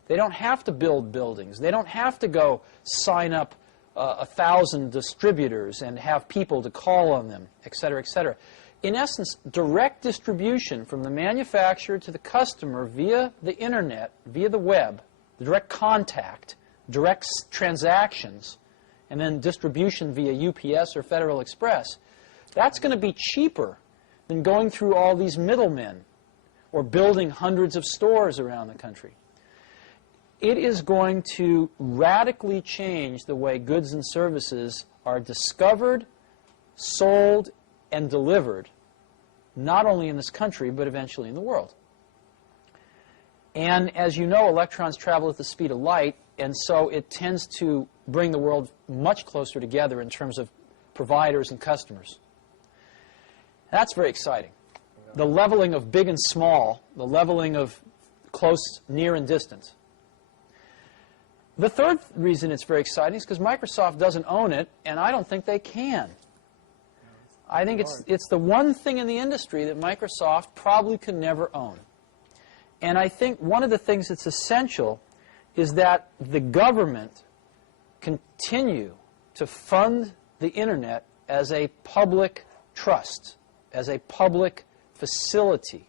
They don't have to build buildings. They don't have to go sign up 1,000 distributors and have people to call on them, et cetera, et cetera. In essence, direct distribution from the manufacturer to the customer via the Internet, via the web, the direct contact, direct transactions, and then distribution via UPS or Federal Express, that's going to be cheaper than going through all these middlemen or building hundreds of stores around the country. It is going to radically change the way goods and services are discovered, sold, and delivered, not only in this country, but eventually in the world. And as you know, electrons travel at the speed of light, and so it tends to bring the world much closer together in terms of providers and customers. That's very exciting. The leveling of big and small, the leveling of close, near, and distant. The third reason it's very exciting is because Microsoft doesn't own it, and I don't think they can. I think it's the one thing in the industry that Microsoft probably could never own. And I think one of the things that's essential is that the government continue to fund the Internet as a public trust, as a public facility,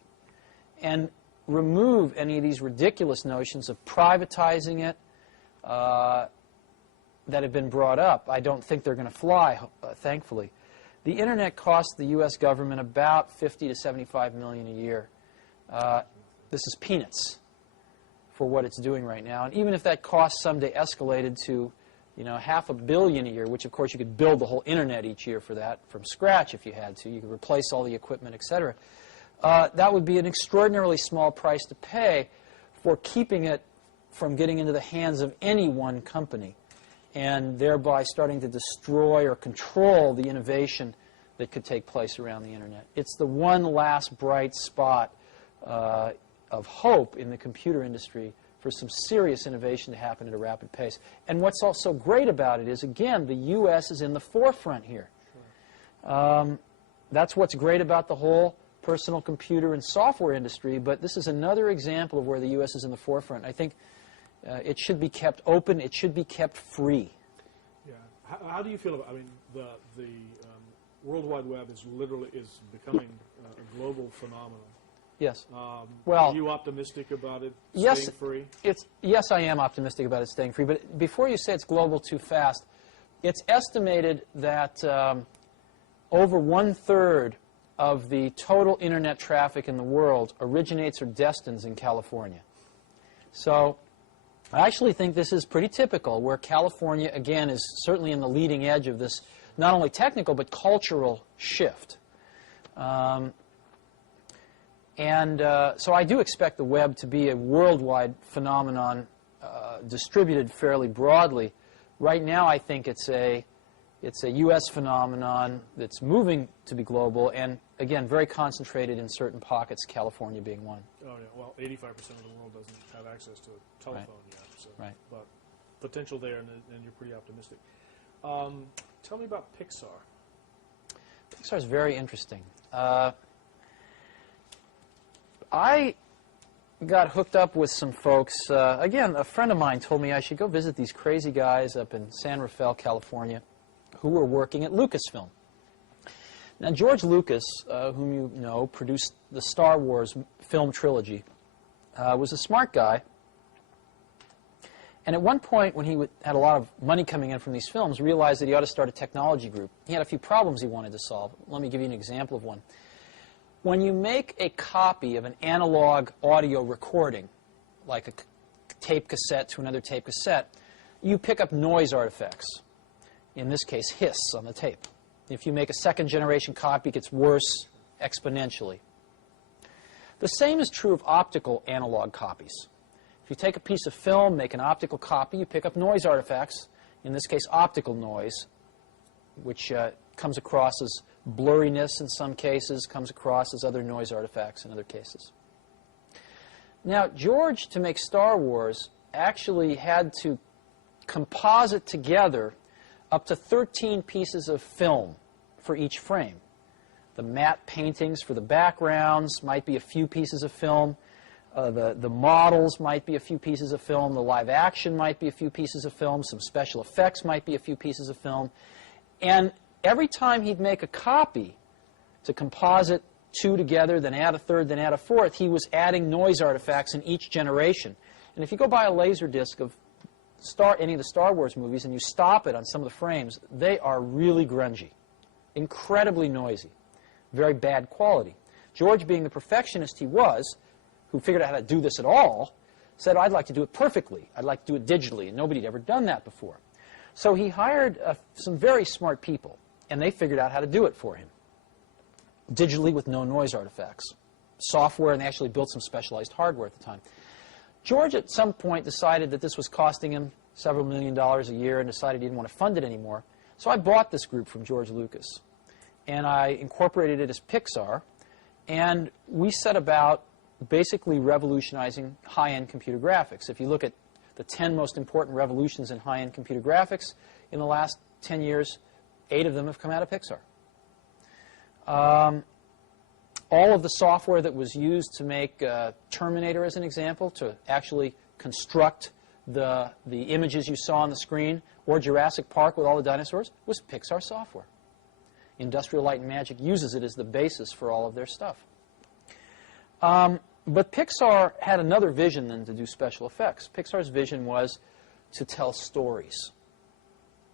and remove any of these ridiculous notions of privatizing it that have been brought up. I don't think they're going to fly, thankfully. The Internet costs the U.S. government about $50 to $75 million a year. This is peanuts for what it's doing right now. And even if that cost someday escalated to, $500 million a year, which of course you could build the whole Internet each year for that from scratch if you had to. You could replace all the equipment, etc. That would be an extraordinarily small price to pay for keeping it from getting into the hands of any one company, and thereby starting to destroy or control the innovation that could take place around the Internet. It's the one last bright spot of hope in the computer industry for some serious innovation to happen at a rapid pace. And what's also great about it is, again, the U.S. is in the forefront here. Sure. That's what's great about the whole personal computer and software industry, but this is another example of where the U.S. is in the forefront. I think it should be kept open. It should be kept free. Yeah. How do you feel about? I mean, the World Wide Web is becoming a global phenomenon. Yes. Well, are you optimistic about it staying free? Yes, I am optimistic about it staying free. But before you say it's global too fast, it's estimated that over 1/3 of the total Internet traffic in the world originates or destines in California. So I actually think this is pretty typical, where California, again, is certainly in the leading edge of this not only technical but cultural shift. So I do expect the web to be a worldwide phenomenon, distributed fairly broadly. Right now, I think it's a U.S. phenomenon that's moving to be global, and again, very concentrated in certain pockets, California being one. Oh yeah, well, 85% of the world doesn't have access to a telephone yet, so, but potential there, and you're pretty optimistic. Tell me about Pixar. Pixar is very interesting. I got hooked up with some folks. Again, a friend of mine told me I should go visit these crazy guys up in San Rafael, California, who were working at Lucasfilm. Now, George Lucas, whom you know, produced the Star Wars film trilogy, was a smart guy. And at one point, when he had a lot of money coming in from these films, realized that he ought to start a technology group. He had a few problems he wanted to solve. Let me give you an example of one. When you make a copy of an analog audio recording, like a tape cassette to another tape cassette, you pick up noise artifacts. In this case, hiss on the tape. If you make a second-generation copy, it gets worse exponentially. The same is true of optical analog copies. If you take a piece of film, make an optical copy, you pick up noise artifacts, in this case optical noise, which comes across as blurriness in some cases, comes across as other noise artifacts in other cases. Now, George, to make Star Wars, actually had to composite together up to 13 pieces of film for each frame. The matte paintings for the backgrounds might be a few pieces of film. The models might be a few pieces of film. The live action might be a few pieces of film. Some special effects might be a few pieces of film. And every time he'd make a copy to composite two together, then add a third, then add a fourth, he was adding noise artifacts in each generation. And if you go buy a Laserdisc of any of the Star Wars movies and you stop it on some of the frames, they are really grungy, incredibly noisy, very bad quality. George, being the perfectionist he was, who figured out how to do this at all, said, I'd like to do it perfectly. I'd like to do it digitally, and nobody had ever done that before. So he hired some very smart people, and they figured out how to do it for him, digitally with no noise artifacts. Software, and they actually built some specialized hardware at the time. George, at some point, decided that this was costing him several $1 million a year and decided he didn't want to fund it anymore. So I bought this group from George Lucas, and I incorporated it as Pixar, and we set about basically revolutionizing high-end computer graphics. If you look at the 10 most important revolutions in high-end computer graphics, in the last 10 years, 8 of them have come out of Pixar. All of the software that was used to make Terminator, as an example, to actually construct the images you saw on the screen, or Jurassic Park with all the dinosaurs, was Pixar software. Industrial Light and Magic uses it as the basis for all of their stuff. But Pixar had another vision than to do special effects. Pixar's vision was to tell stories,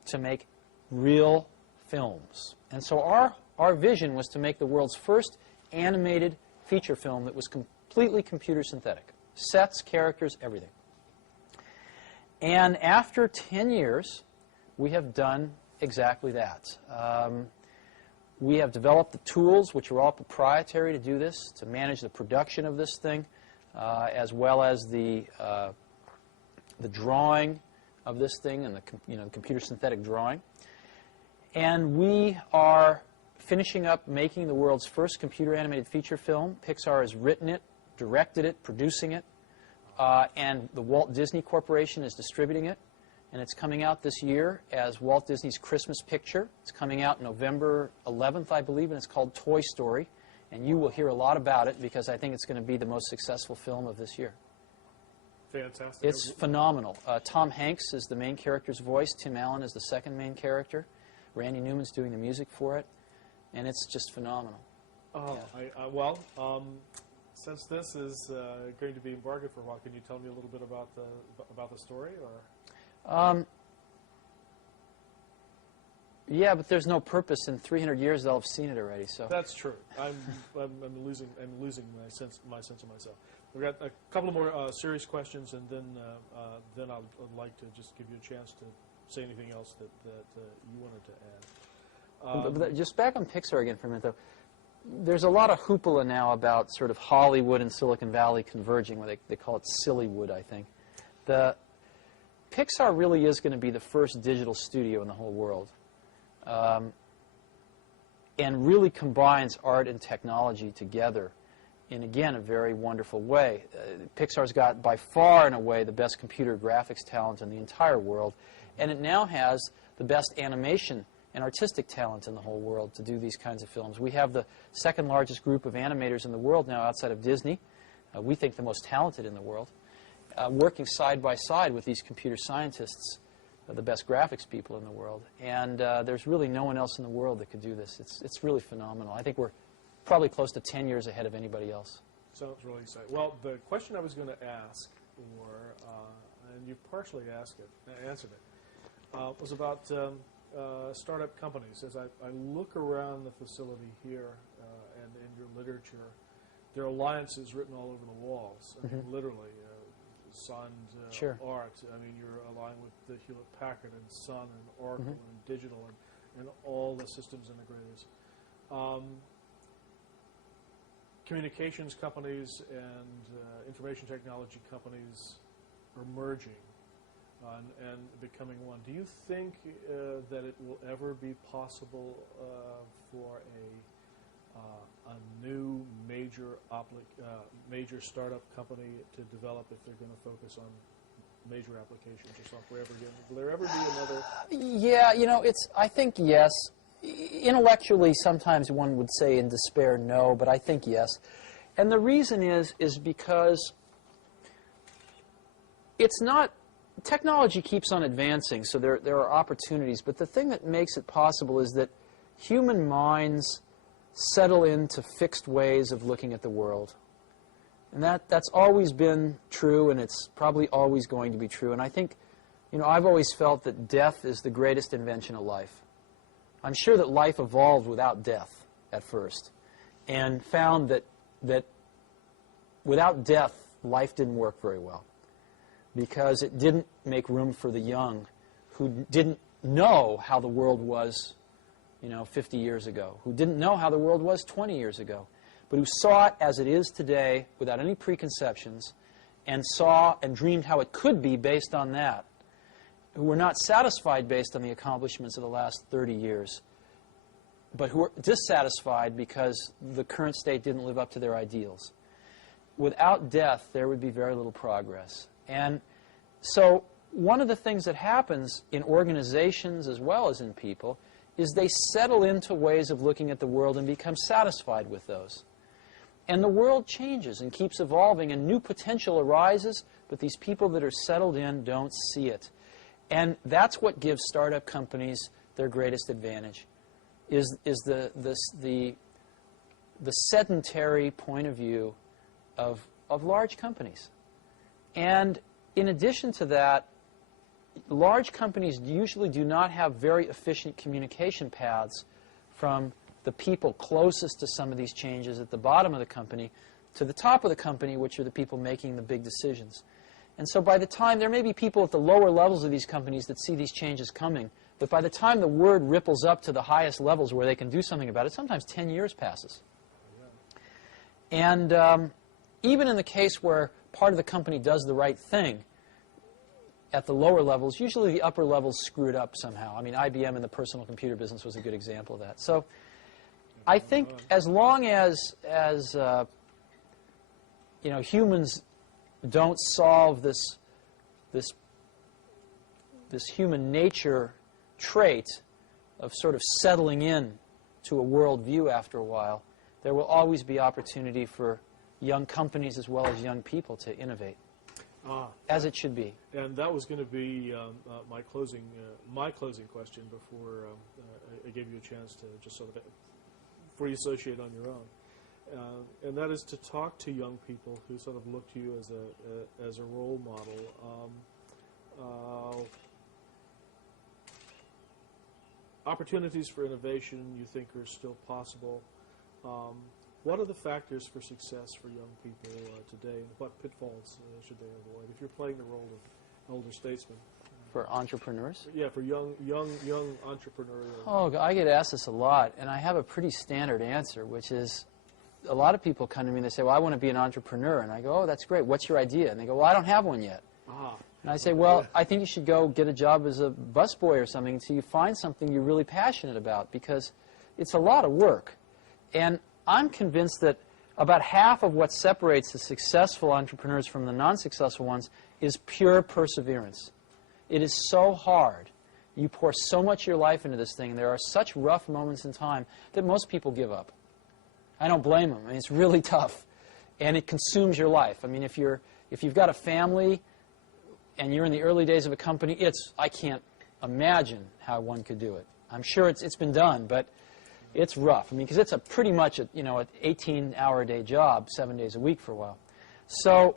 to make real films. And so our vision was to make the world's first animated feature film that was completely computer synthetic. Sets, characters, everything. And after 10 years, we have done exactly that. We have developed the tools, which are all proprietary, to do this, to manage the production of this thing, as well as the drawing of this thing and the computer synthetic drawing. And we are finishing up making the world's first computer animated feature film. Pixar has written it, directed it, producing it, and the Walt Disney Corporation is distributing it. And it's coming out this year as Walt Disney's Christmas picture. It's coming out November 11th, I believe, and it's called Toy Story. And you will hear a lot about it because I think it's going to be the most successful film of this year. Fantastic. It's phenomenal. Tom Hanks is the main character's voice. Tim Allen is the second main character. Randy Newman's doing the music for it. And it's just phenomenal. Oh, yeah. Since this is going to be embargoed for a while, can you tell me a little bit about the story? Or? Yeah, but there's no purpose. In 300 years, they'll have seen it already. So that's true. I'm losing my sense of myself. We've got a couple of more serious questions, and then I'd like to just give you a chance to say anything else that you wanted to add. But just back on Pixar again for a minute, though. There's a lot of hoopla now about sort of Hollywood and Silicon Valley converging. Where they call it Sillywood, I think. The Pixar really is going to be the first digital studio in the whole world, and really combines art and technology together in, again, a very wonderful way. Pixar's got, by far and away, the best computer graphics talent in the entire world, and it now has the best animation and artistic talent in the whole world to do these kinds of films. We have the second largest group of animators in the world now outside of Disney. We think the most talented in the world, working side by side with these computer scientists, the best graphics people in the world. And there's really no one else in the world that could do this. It's really phenomenal. I think we're probably close to 10 years ahead of anybody else. Sounds really exciting. Well, the question I was going to ask, and you partially answered it, was about startup companies. As I look around the facility here and in your literature, there are alliances written all over the walls. I mean, literally, Sun, Sure. Art. I mean, you're aligned with the Hewlett-Packard and Sun and Oracle and Digital and all the systems integrators. Communications companies and information technology companies are merging and becoming one. Do you think that it will ever be possible for a new major startup company to develop if they're going to focus on major applications or software ever again? Will there ever be another? Yeah, I think yes. Intellectually, sometimes one would say in despair no, but I think yes. And the reason is because it's not, technology keeps on advancing, so there are opportunities, but the thing that makes it possible is that human minds settle into fixed ways of looking at the world. And that's always been true, and it's probably always going to be true. And I think, I've always felt that death is the greatest invention of life. I'm sure that life evolved without death at first, and found that without death, life didn't work very well, because it didn't make room for the young who didn't know how the world was 50 years ago, who didn't know how the world was 20 years ago, but who saw it as it is today without any preconceptions, and saw and dreamed how it could be based on that, who were not satisfied based on the accomplishments of the last 30 years, but who were dissatisfied because the current state didn't live up to their ideals. Without death, there would be very little progress. And so one of the things that happens in organizations as well as in people is they settle into ways of looking at the world and become satisfied with those. And the world changes and keeps evolving, and new potential arises, but these people that are settled in don't see it. And that's what gives startup companies their greatest advantage, is the sedentary point of view of large companies. And in addition to that, large companies usually do not have very efficient communication paths from the people closest to some of these changes at the bottom of the company to the top of the company, which are the people making the big decisions. And so by the time, there may be people at the lower levels of these companies that see these changes coming, but by the time the word ripples up to the highest levels where they can do something about it, sometimes 10 years passes. And even in the case where part of the company does the right thing, at the lower levels, usually the upper levels screw it up somehow. I mean, IBM in the personal computer business was a good example of that. So I think as long as humans don't solve this human nature trait of sort of settling in to a world view after a while, there will always be opportunity for young companies as well as young people to innovate, as it should be. And that was going to be my closing question before I gave you a chance to just sort of free associate on your own. And that is to talk to young people who sort of look to you as a role model. Opportunities for innovation you think are still possible. What are the factors for success for young people today, and what pitfalls should they avoid? If you're playing the role of elder statesman, For entrepreneurs? Yeah, for young entrepreneurs. Oh, I get asked this a lot, and I have a pretty standard answer, which is a lot of people come to me and they say, well, I want to be an entrepreneur. And I go, oh, that's great. What's your idea? And they go, well, I don't have one yet. And I say, well, I think you should go get a job as a busboy or something until you find something you're really passionate about, because it's a lot of work. And I'm convinced that about half of what separates the successful entrepreneurs from the non-successful ones is pure perseverance. It is so hard. You pour so much of your life into this thing, and there are such rough moments in time that most people give up. I don't blame them. I mean, it's really tough, and it consumes your life. I mean, if you've got a family and you're in the early days of a company, I can't imagine how one could do it. I'm sure it's been done, but it's rough. I mean, because it's pretty much an 18-hour-a-day job, 7 days a week for a while. So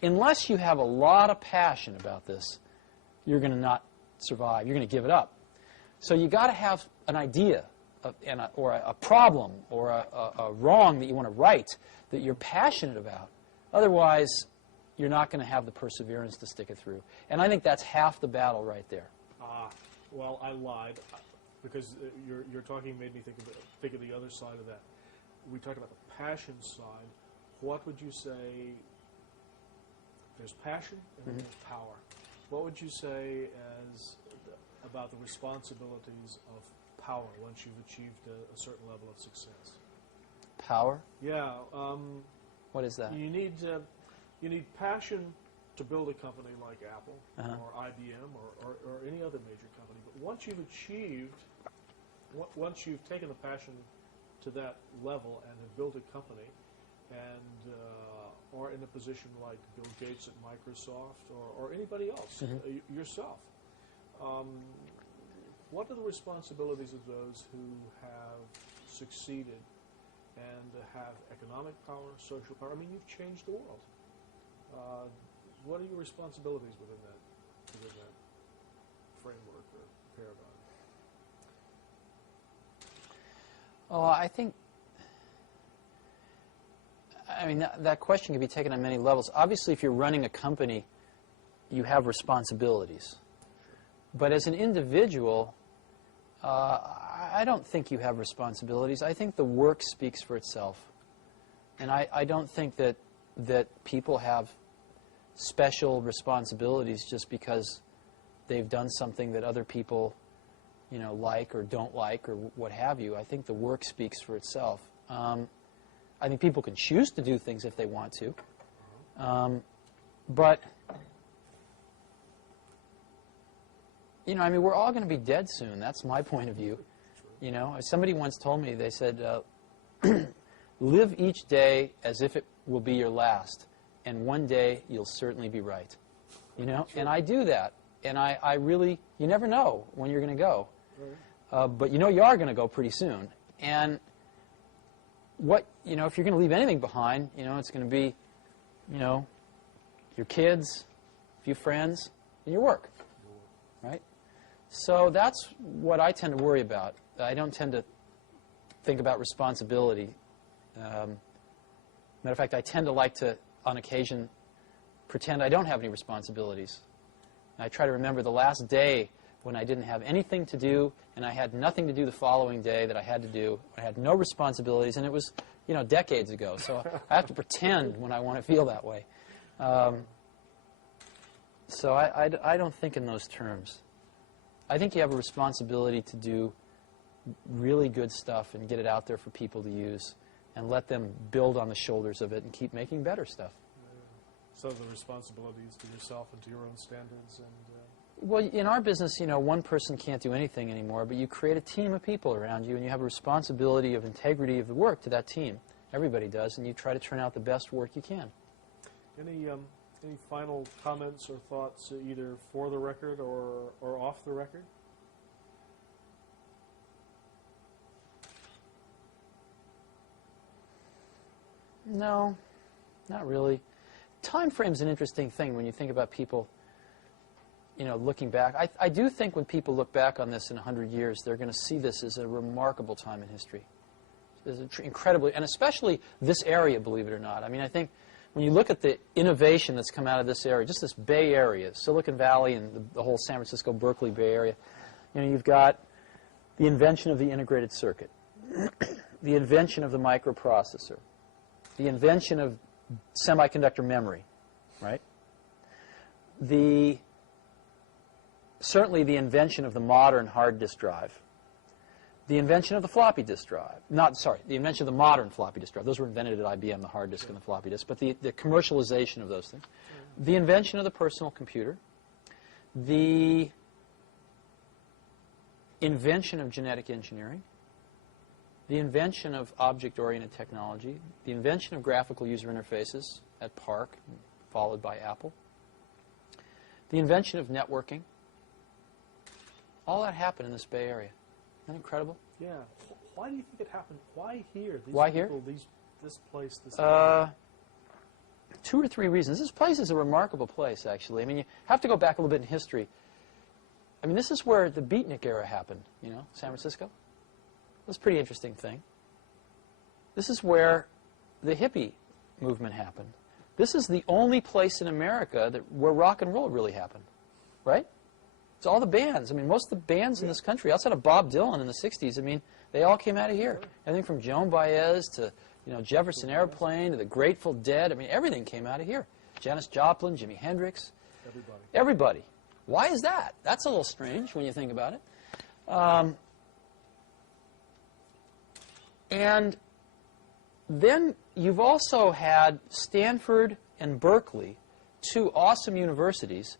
unless you have a lot of passion about this, you're going to not survive. You're going to give it up. So you got to have an idea or a problem or a wrong that you want to right that you're passionate about. Otherwise, you're not going to have the perseverance to stick it through. And I think that's half the battle right there. Well, I lied, because your talking made me think of the other side of that. We talked about the passion side. What would you say? There's passion and there's power. What would you say about the responsibilities of power once you've achieved a certain level of success? Power? Yeah. What is that? You need passion to build a company like Apple or IBM or any other major company. But once you've taken the passion to that level and have built a company and are in a position like Bill Gates at Microsoft or anybody else, yourself, what are the responsibilities of those who have succeeded and have economic power, social power? I mean, you've changed the world. What are your responsibilities within that framework or paradigm? Oh, I mean, that question can be taken on many levels. Obviously, if you're running a company, you have responsibilities. But as an individual, I don't think you have responsibilities. I think the work speaks for itself. And I don't think that people have special responsibilities just because they've done something that other people, like or don't like or what have you. I think the work speaks for itself. I think people can choose to do things if they want to. But, I mean, we're all going to be dead soon. That's my point of view. Somebody once told me, they said, live each day as if it will be your last, and one day you'll certainly be right. And I do that. And I really, you never know when you're going to go. But you are going to go pretty soon. And if you're going to leave anything behind, it's going to be, your kids, a few friends, and your work, right? So that's what I tend to worry about. I don't tend to think about responsibility. Matter of fact, I tend to like to, on occasion, pretend I don't have any responsibilities. And I try to remember the last day when I didn't have anything to do and I had nothing to do the following day that I had to do. I had no responsibilities, and it was, decades ago. So I have to pretend when I want to feel that way. So I don't think in those terms. I think you have a responsibility to do really good stuff and get it out there for people to use and let them build on the shoulders of it and keep making better stuff. So the responsibilities to yourself and to your own standards and... Well, in our business, one person can't do anything anymore, but you create a team of people around you, and you have a responsibility of integrity of the work to that team. Everybody does, and you try to turn out the best work you can. Any final comments or thoughts, either for the record or off the record? No, not really. Time frame's an interesting thing when you think about people, looking back. I do think when people look back on this in 100 years, they're going to see this as a remarkable time in history. It's incredibly, and especially this area, believe it or not. I mean, I think when you look at the innovation that's come out of this area, just this Bay Area, Silicon Valley and the whole San Francisco, Berkeley Bay Area, you've got the invention of the integrated circuit, the invention of the microprocessor, the invention of semiconductor memory, right? Certainly the invention of the modern hard disk drive, the invention of the floppy disk drive. The invention of the modern floppy disk drive. Those were invented at IBM, the hard disk and the floppy disk. But the commercialization of those things. The invention of the personal computer. The invention of genetic engineering. The invention of object-oriented technology. The invention of graphical user interfaces at PARC, followed by Apple. The invention of networking. All that happened in this Bay Area. Isn't that incredible? Yeah. Why do you think it happened? Why here? Why here? This place, this 2 or 3 reasons. This place is a remarkable place, actually. I mean, you have to go back a little bit in history. I mean, this is where the beatnik era happened, San Francisco. It was a pretty interesting thing. This is where the hippie movement happened. This is the only place in America where rock and roll really happened, right? It's all the bands. I mean, most of the bands in this country, outside of Bob Dylan in the 60s, I mean, they all came out of here. Everything from Joan Baez to, Jefferson Airplane to the Grateful Dead. I mean, everything came out of here. Janis Joplin, Jimi Hendrix. Everybody. Why is that? That's a little strange when you think about it. And then you've also had Stanford and Berkeley, 2 awesome universities,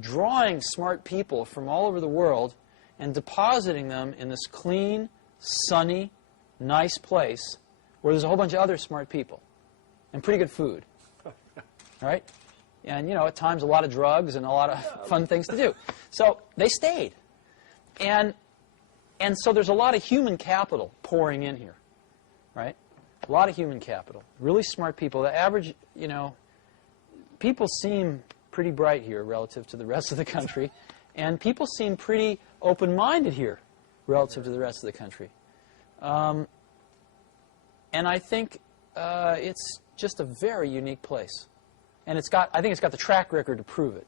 drawing smart people from all over the world and depositing them in this clean, sunny, nice place where there's a whole bunch of other smart people and pretty good food, right? And, at times a lot of drugs and a lot of fun things to do. So they stayed. And so there's a lot of human capital pouring in here, right? A lot of human capital. Really smart people. The average, people seem pretty bright here relative to the rest of the country, and people seem pretty open-minded here relative to the rest of the country. And I think it's just a very unique place. And I think it's got the track record to prove it.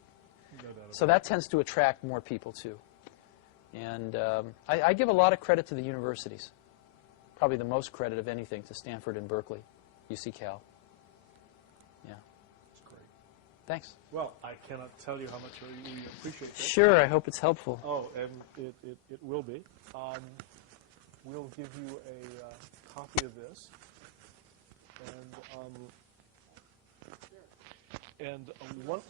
So that tends to attract more people, too. And I give a lot of credit to the universities. Probably the most credit of anything to Stanford and Berkeley, UC Cal. Yeah. That's great. Thanks. Well, I cannot tell you how much we appreciate this. Sure, I hope it's helpful. Oh, and it will be. We'll give you a copy of this. And one.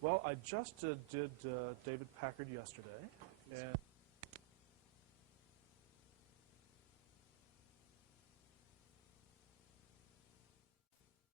Well, I just did David Packard yesterday, and